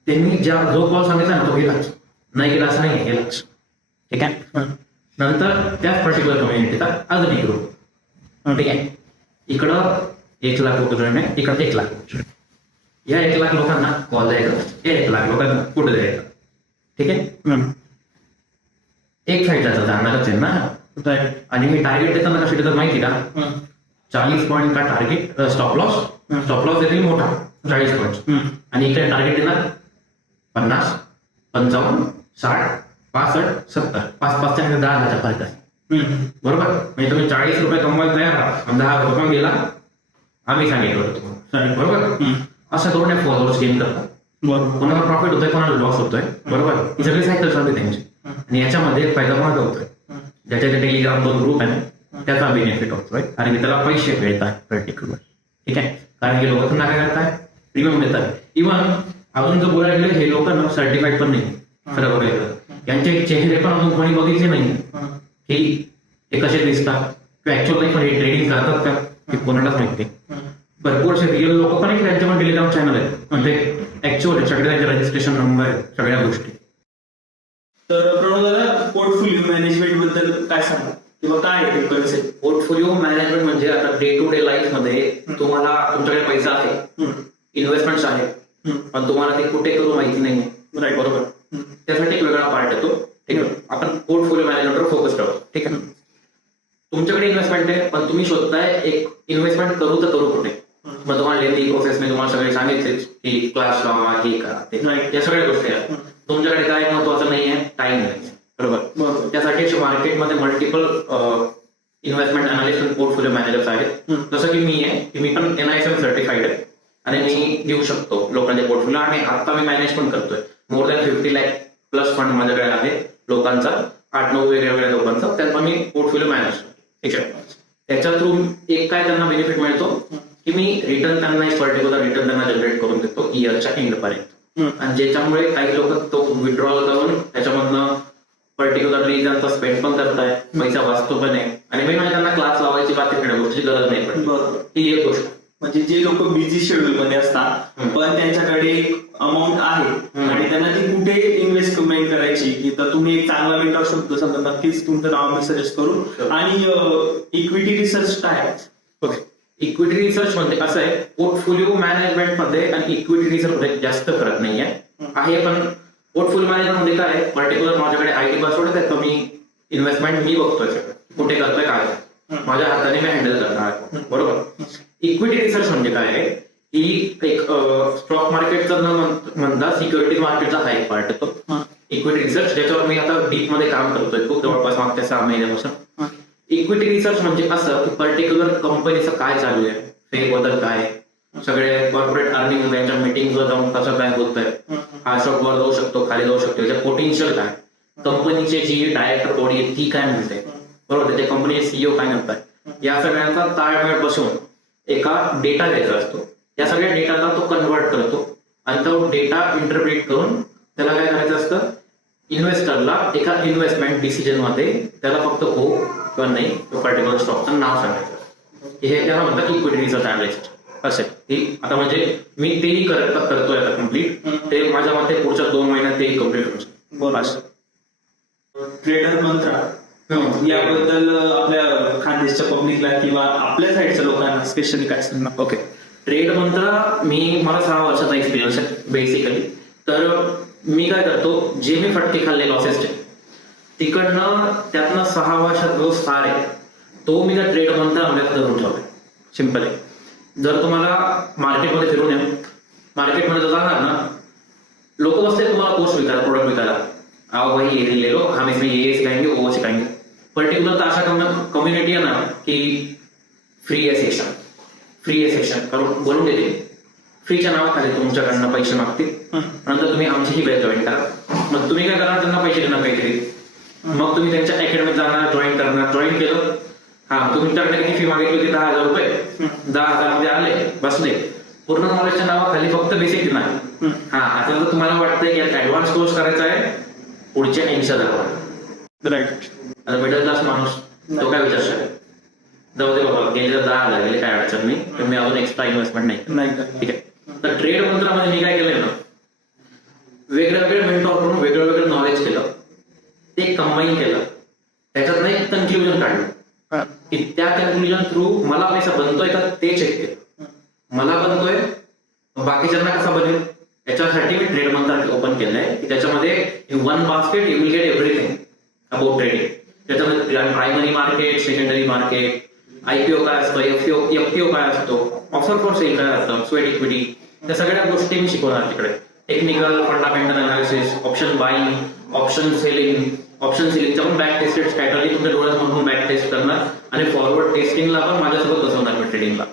त्यांनी जो कॉल सांगितला ना तो गेलाच, नाही गेला असं नाही, गेलाच. ठीक आहे. नंतर त्याच पर्टिक्युलर कम्युनिटीचा अजून एक ग्रुप. ठीक आहे. इकडं 1 लाख लोक जॉईन आहे, इकडं 1 लाख. या 1 लाख लोकांना कॉल द्यायचा, 1 लाख लोकांना कुठे द्यायचं. ठीक आहे. एक साईडला जाणारच आहे ना. आणि मी टार्गेट देताना कशी देतात माहिती का, 40 पॉईंट का टार्गेट, स्टॉप लॉस देतील मोठा 40 पॉईंट, आणि इकडे टार्गेट देणार 50, 55, 60, 65, 70, 5-5 च्या 10,000 फरक आहे. बरोबर. म्हणजे तुम्ही 40 रुपये कमवायला तयार आहात, 10 रुपये पण गेला, आम्ही सांगितलं तुम्हाला. बरोबर. असं करून फॉलोअर्स गेन करतात. कोणाला प्रॉफिट होतोय, कोणाला लॉस होतोय. बरोबर. ही सगळी सायकल चालते त्यांची. आणि याच्यामध्ये फायदा कोणाचा होतोय, ज्याच्या टेलिग्राम 2 ग्रुप आहे त्याचा बेनिफिट होतो right? कारण की त्याला पैसे मिळतात पर्टिक्युलर. ठीक आहे, कारण की लोक त्यांना काय करतात, प्रीमियम देतात. इव्हन अजून जर बोलायला गेलं, हे लोक ना सर्टिफाईड पण नाही खरं बघायचं. यांचे चेहरे पण अजून कोणी बघितले नाही की हे कसे दिसतात किंवा ऍक्च्युअल नाही, पण हे ट्रेडिंग करतात का हे कोणालाच माहिती. भरपूर असे रिअल लोक पण त्यांचे पण टेलिग्राम चॅनल आहेत, म्हणजे ऍक्च्युअल सगळे त्यांचे रजिस्ट्रेशन नंबर आहेत, सगळ्या गोष्टी. तर प्रणव दादा, पोर्टफोलिओ मॅनेजमेंट बद्दल काय सांगा, किंवा काय आहे ते कन्सेप्ट? पोर्टफोलिओ मॅनेजमेंट म्हणजे आता डे टू डे लाईफ मध्ये तुम्हाला तुमच्याकडे पैसा आहे, इन्व्हेस्टमेंट्स आहे, पण तुम्हाला ते कुठे करू माहिती नाही. राईट, बरोबर. त्यासाठी एक वेगळा पार्ट येतो. ठीक आहे, आपण पोर्टफोलिओ मॅनेजमेंटवर फोकस करू. ठीक आहे, तुमच्याकडे इन्व्हेस्टमेंट आहे, पण तुम्ही शोधताय एक इन्व्हेस्टमेंट करू तर करू कुठे. मग तुम्हाला लेंदी प्रोसेसने तुम्हाला सगळे सांगितले की क्लास लावा, हे करा, ते या सगळ्या गोष्टी आहेत. तुमच्याकडे काय महत्वाचं नाहीये, टाइम नाही. बरोबर. त्यासाठी मार्केटमध्ये मल्टिपल इन्व्हेस्टमेंट अनालिस्ट आणि पोर्टफोलिओ मॅनेजर्स आहेत. जसं की मी आहे, की मी पण NISM सर्टिफाईड आहे आणि मी देऊ शकतो लोकांचे पोर्टफोलिओ, आणि आता मी मॅनेज पण करतोय. More than 50 lakh plus fund माझ्याकडे आहे लोकांचा, 8-9 वेगवेगळ्या लोकांचा. त्यांना मी पोर्टफोलिओ मॅनेज करतो. ठीक आहे, त्याच्या थ्रू एक काय त्यांना बेनिफिट मिळतो की मी रिटर्न त्यांना एक पर्टिक्युलर रिटर्न त्यांना जनरेट करून देतो इयरच्या एंड पर्यंत, आणि ज्याच्यामुळे काही लोक तो विड्रॉल करून त्याच्यामधनं पर्टिक्युलरली त्यांचा स्पेंड पण करताय, पैसा वाचतो पण आहे, आणि मेन म्हणजे त्यांना क्लास लावायची बाकी गोष्टीची गरज नाही पडत. बरोबर. ही एक गोष्ट. म्हणजे जे लोक बिझी शेड्यूल मध्ये असतात पण त्यांच्याकडे एक अमाऊंट आहे आणि त्यांना ती कुठे इन्व्हेस्टमेंट करायची, की तर तुम्ही एक चांगला मेंटर शोधतो समजा, नक्कीच तुमचं नाव मी सजेस्ट करू. आणि इक्विटी रिसर्च काय? इक्विटी रिसर्च म्हणजे असं आहे, पोर्टफोलिओ मॅनेजमेंट मध्ये आणि इक्विटी रिसर्च मध्ये जास्त फरक नाहीये आहे. पण पोर्टफोलिओ मॅनेजमेंट मध्ये काय आहे, पर्टिक्युलर माझ्याकडे IT पासवर्ड आहे, तर मी इन्व्हेस्टमेंट मी बघतोय कुठे करतोय, काय माझ्या हाताने मी हँडल करणार. बरोबर. इक्विटी रिसर्च म्हणजे काय आहे, ही एक स्टॉक मार्केटचा न म्हणता सिक्युरिटीज मार्केटचा हा एक पार्ट येतो इक्विटी रिसर्च, ज्याच्यावर मी आता डीप मध्ये काम करतोय खूप जवळपास मागच्या 6 महिन्यापासून. इक्विटी रिसर्च म्हणजे असं की पर्टिक्युलर कंपनीचं काय चालू आहे, फेरबदल काय, सगळे कॉर्पोरेट अर्निंग त्यांच्या मीटिंगवर जाऊन कसं काय होतंय, हा स्टॉक वर जाऊ शकतो, खाली जाऊ शकतो, याच्या पोटेन्शियल काय, कंपनीचे जी डायरेक्टर बॉडी आहे ती काय म्हणते, बरोबर, त्या कंपनीचे CEO काय म्हणतात, या सगळ्यांचा ताळमेळ बसवून एका डेटा द्यायचा असतो. या सगळ्या डेटाला तो कन्वर्ट करतो आणि तो डेटा इंटरप्रिट करून त्याला काय करायचं असतं, इन्व्हेस्टरला एका इन्व्हेस्टमेंट डिसिजन मध्ये त्याला फक्त हो किंवा नाही पर्टिक्युलर स्टॉकचं नाव सांगायचं. हे त्याला म्हणतात इक्विटी रिसर्च अनालिस्ट. असे आता म्हणजे मी तेही करतोय आता कम्प्लीट, ते माझ्या मते पुढच्या 2 महिन्यात तेही कम्प्लीट करू शकतो. ट्रेडर मंत्र याबद्दल आपल्या खानदेशच्या पब्लिकला किंवा आपल्या साईडच्या लोकांना स्पेशली काय सांगणार? ओके, ट्रेड मंत्र मला 6 वर्षाचा एक्सपिरियन्स आहे बेसिकली. तर मी काय करतो, जे मी फटके खाल्ले लॉसेसचे तिकडनं त्यातनं 6 वर्षात जो सार आहे तो मी त्या ट्रेड मंत्रामध्ये धरून ठेवलाय. सिंपल आहे. जर तुम्हाला मार्केटमध्ये फिरून या, मार्केटमध्ये जर जाणार ना, लोक बसते तुम्हाला कोर्स विकायला, प्रोडक्ट विकायला, आओ भाई ये ले लो, हम इसमें ये सिखाएंगे वो सिखाएंगे. पर्टिक्युलर तर अशा कम्युनिटी आहे ना की फ्री आहे सेक्शन करून बोलून देते, फ्रीच्या नावाखाली तुमच्याकडनं पैसे मागतील, नंतर तुम्ही आमची ही बॅच जॉईन करा. मग तुम्ही काय करणार, त्यांना पैसे देणार काहीतरी, मग तुम्ही त्यांच्या अकॅडमीत जाणार, जॉईन करणार, जॉईन केलं, तुमच्याकडे किती फी मागितली होती, 10,000 रुपये, 10,000 मध्ये आले, बसले, पूर्ण नॉलेजच्या नावाखाली फक्त बेसिक देणार. आता जर तुम्हाला वाटतंय की ऍडव्हान्स कोर्स करायचा आहे, पुढच्या 80,000. राईट. आता मिडल क्लास माणूस तो काय विचार करेल, जाऊ दे बाबा, गेले तर 10,000 गेले, काय अडचण नाही, तर मी अजून एक्स्ट्रा इन्व्हेस्टमेंट नाही. ठीक आहे. तर ट्रेड मंत्रामध्ये मी काय केलंय ना, वेगवेगळे मेंटॉर करून वेगळं नॉलेज केलं, ते कंबाईन केलं, त्याच्यात एक कन्क्लुजन काढलं की त्या कन्क्लुजन थ्रू मला पैसा बनतोय का ते चेक केलं. मला बनतोय, बाकीच्यांना कसा बनेल, याच्यासाठी मी ट्रेड मंत्र ओपन केलंय की त्याच्यामध्ये in one basket you will get everything about trading. त्याच्यामध्ये primary market, secondary market, IPO काय असतं, FPO काय असतो, ऑप्शन फॉर सेल काय असतं, स्वेट इक्विटी, त्या सगळ्या गोष्टी मी शिकवणार तिकडे. Technical, fundamental analysis, option buying, option सेलिंगच्या पण बॅक टेस्टेड स्ट्रॅटर्जी तुमच्या डोळ्यासमोरून बॅक टेस्ट करणार, आणि फॉरवर्ड टेस्टिंगला पण माझ्यासोबत बसवणार मी ट्रेडिंगला,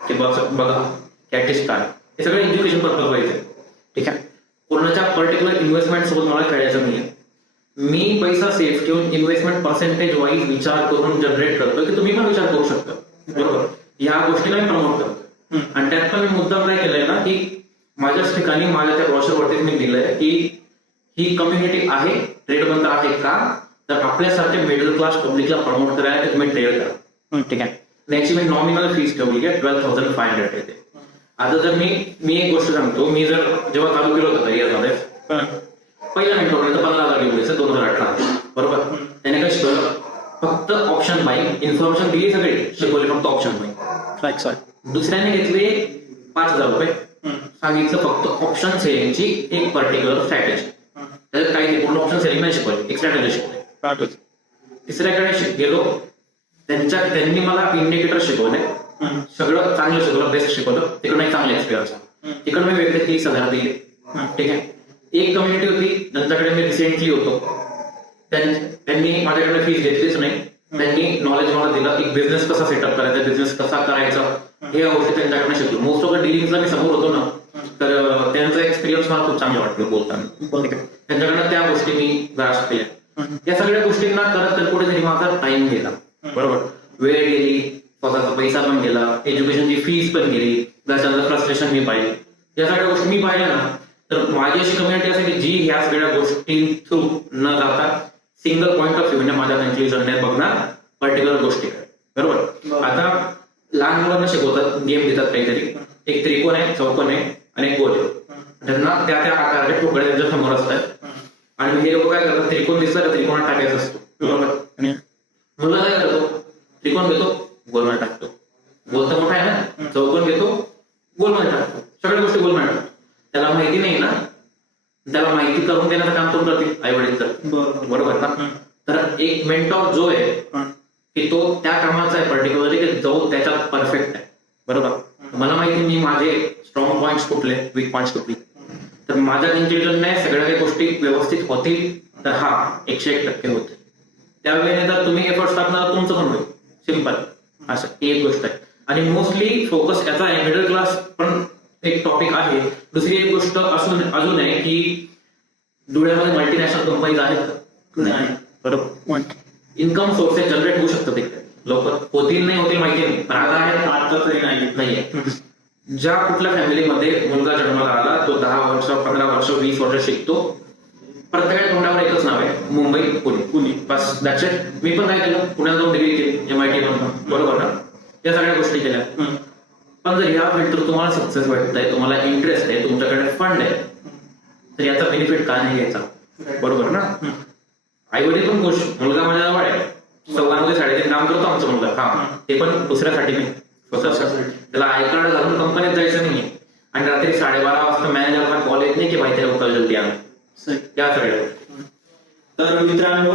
की बघा कॅटेस्ट काय, हे सगळं एज्युकेशन पर्पज पाहिजे. ठीक आहे. कोणाच्या पर्टिक्युलर इन्व्हेस्टमेंट सोबत मला खेळायचं नाहीये. मी पैसा सेफ ठेवून इन्व्हेस्टमेंट पर्सेंटेज वाईज विचार करून जनरेट करतो की तुम्ही पण विचार करू शकता. बरोबर, या गोष्टीला मी प्रमोट करतो. आणि त्यात पण मी मुद्दाम काय केलंय ना की माझ्याच ठिकाणी माझ्या त्या ब्रॉशरवरतीच मी दिलंय की ही कम्युनिटी आहे, ट्रेड बंद आहे का, तर आपल्यासारख्या मिडल क्लास पब्लिकला प्रमोट करायला तुम्ही ट्रेड करा. ठीक आहे, त्याची मी नॉमिनल फीस ठेवली आहे 12,500 येते. आता जर मी एक गोष्ट सांगतो, मी जर जेव्हा चालू केलं होतं करिअरमध्ये पहिला मी ठेवलं तर 15,000 घेऊन 2018 बरोबर. त्याने काय शिकवलं, फक्त ऑप्शन बाईंग, इन्फॉर्मेशन दिली सगळी, शिकवली फक्त ऑप्शन बाईंग. दुसऱ्याने घेतले 5,000 रुपये, सांगितलं फक्त ऑप्शन सेलिंगची एक पर्टिक्युलर स्ट्रॅटेजी. त्याच्यात काही नाही, पूर्ण ऑप्शन सेलिंग नाही शिकवली, एक स्ट्रॅटेजी शिकवली. तिसऱ्याकडे गेलो, त्यांनी मला इंडिकेटर शिकवले, सगळं चांगलं शिकवलं, बेस्ट शिकवलं. तिकडून एक चांगला एक्सपिरियन्स आहे. तिकडे मी वेगळे 30,000 दिले. ठीक आहे, एक कम्युनिटी होती ज्यांच्याकडे मी रिसेंटली होतो, त्यांनी माझ्याकडे फीस घेतलीच नाही. त्यांनी नॉलेज मला दिलं की बिझनेस कसा सेटअप करायचा, बिझनेस कसा करायचा, हे गोष्टी त्यांच्याकडनं शिकलो. मोस्ट ऑफ द डिलिंगला मी समोर होतो ना, तर त्यांचा एक्सपिरियन्स मला खूप चांगला वाटलं बोलताना. त्यांच्याकडनं त्या गोष्टी मी ग्रास्प केल्या. या सगळ्या गोष्टींना करत तर कुठेतरी माझा टाइम गेला. बरोबर, वेळ गेली, स्वतःचा पैसा पण गेला, एज्युकेशनची फीस पण गेली, त्याच्यानंतर फ्रस्ट्रेशन मी पाहिजे. या सगळ्या गोष्टी मी पाहिल्या ना, तर माझी अशी कम्युनिटी असेल की जी ह्या सगळ्या गोष्टी थ्रू न जाता सिंगल पॉईंट ऑफ व्ह्यू माझ्या त्यांची जर्नी बघणार पर्टिक्युलर गोष्टी काय. बरोबर, आता लहान मुलांना शिकवतात, गेम देतात काहीतरी, एक त्रिकोण आहे, चौकोन आहे आणि एक गोल आहे. त्यांना त्या त्या आकाराचे तुकडे त्यांच्या समोर असतात आणि हे लोक काय करतात, त्रिकोण दिसला तर त्रिकोणात टाकायचा असतो. बरोबर, मुलं काय करतो, त्रिकोण घेतो, गोलमध्ये टाकतो. गोल तर मोठा आहे ना, चौकोन घेतो, गोलमध्ये टाकतो. सगळ्या गोष्टी गोलमध्ये टाकतो. त्याला माहिती नाही ना, त्याला माहिती करून देण्याचं काम कोण करतील, आई वडील करतील. बरोबर ना. तर एक मेंटॉर जो आहे की तो त्या कामाचा आहे पर्टिक्युलरली, की जो त्याच्यात परफेक्ट आहे. बरोबर, मला माहिती मी माझे स्ट्रॉंग पॉईंट्स कुठले, वीक पॉईंट्स कुठले, तर माझ्या इंटेलिजन्सने सगळ्या काही गोष्टी व्यवस्थित होतील तर हा 101% होतील. त्यावेळेने जर तुम्ही एफर्ट्स टाकणार तुमचं पण होईल. सिंपल असं एक गोष्ट आहे. आणि मोस्टली फोकस याचा आहे, मिडल क्लास पण एक टॉपिक आहे. दुसरी एक गोष्ट अजून आहे की धुळ्यामध्ये मल्टीनॅशनल कंपनीज आहेत का? बरोबर, इन्कम सोर्सेस जनरेट होऊ शकतात तिकडे. लोक होतील नाही होतील माहिती नाही, पण आता आहे, आता तरी नाहीये. ज्या कुठल्या फॅमिलीमध्ये मुलगा जन्माला आला, तो 10 वर्ष, 15 वर्ष, 20 वर्ष शिकतो, प्रत्येक तोंडावर एकच नाव आहे, मुंबई, पुणे, बस दॅट्स इट. मी पण काय केलं, पुण्यात जाऊन डिग्री केली MIT मधून. बरोबर ना, या सगळ्या गोष्टी केल्या. पण जर ह्या फील्ड तुम्हाला सक्सेस वाटतंय, तुम्हाला इंटरेस्ट आहे, तुमच्याकडे फंड आहे, तर याचा बेनिफिट का नाही घ्यायचा. बरोबर ना. आई वडील पण खुश, मुलगा माझ्या जवळ आहे, 14-3 काम करतो आमचा मुलगा, हा ते पण दुसऱ्यासाठी नाही, स्वतःसाठी. त्याला आय कार्ड घालून कंपनीत जायचं नाहीये आणि रात्री 12:30 वाजता मॅनेजरला कॉल येत नाही की माहिती लवकर जल्दी आणा. या सगळ्या. तर मित्रांनो,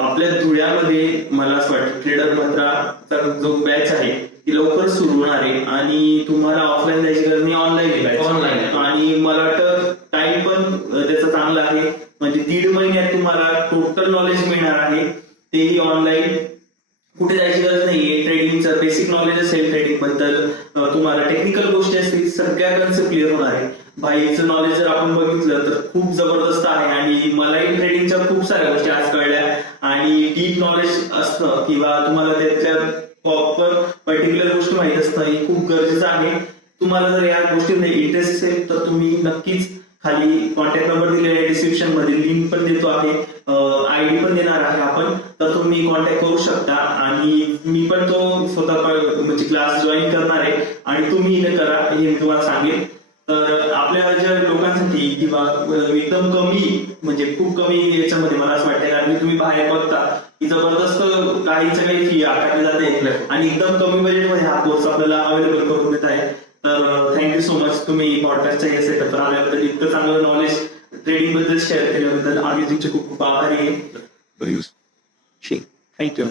आपल्या धुळ्यामध्ये मला असं वाटतं ट्रेडर मंत्राचा जो बॅच आहे ती लवकर सुरू होणार आहे आणि तुम्हाला ऑफलाईन जायची गरज नाही, ऑनलाईन. आणि मला वाटतं टाइम पण त्याचा चांगला आहे, म्हणजे 1.5 महिन्यात तुम्हाला टोटल नॉलेज मिळणार आहे, तेही ऑनलाईन. कुठे जायची गरज नाहीये. ट्रेडिंगचं बेसिक नॉलेज असेल, ट्रेडिंग बद्दल तुम्हाला टेक्निकल गोष्टी असतील, सगळ्या कन्सेप्ट क्लिअर होणार आहे. बाईचं नॉलेज जर आपण बघितलं तर खूप जबरदस्त आहे आणि मलाही ट्रेडिंगच्या खूप साऱ्या गोष्टी आज कळल्या. आणि डीप नॉलेज असतं किंवा तुम्हाला त्यातल्या प्रॉपर पर्टिक्युलर गोष्ट माहित असतं, हे खूप गरजेचं आहे. तुम्हाला जर या गोष्टीमध्ये इंटरेस्ट असेल तर तुम्ही नक्कीच खाली कॉन्टॅक्ट नंबर दिलेला आहे, डिस्क्रिप्शन मध्ये लिंक पण देतो आहे, ID पण देणार आहे आपण, तर तुम्ही कॉन्टॅक्ट करू शकता. आणि मी पण तो स्वतः म्हणजे क्लास जॉईन करणार आहे आणि तुम्ही करा हे मी तुम्हाला सांगेन. तर आपल्या ज्या लोकांसाठी किंवा एकदम कमी म्हणजे खूप कमी याच्यामध्ये मला असं वाटतं, कारण की तुम्ही बाहेर बघता की जबरदस्त काही फी आकारली जाते आणि एकदम कमी बजेटमध्ये हा कोर्स आपल्याला अवेलेबल करून देत आहे. तर थँक्यू सो मच, तुम्ही पॉडकास्टच्या या सेटअपवर आल्याबद्दल, इतकं चांगलं नॉलेज ट्रेडिंग बद्दल शेअर केल्याबद्दल आम्ही तुमचे खूप खूप आभारी आहे. Thänk you.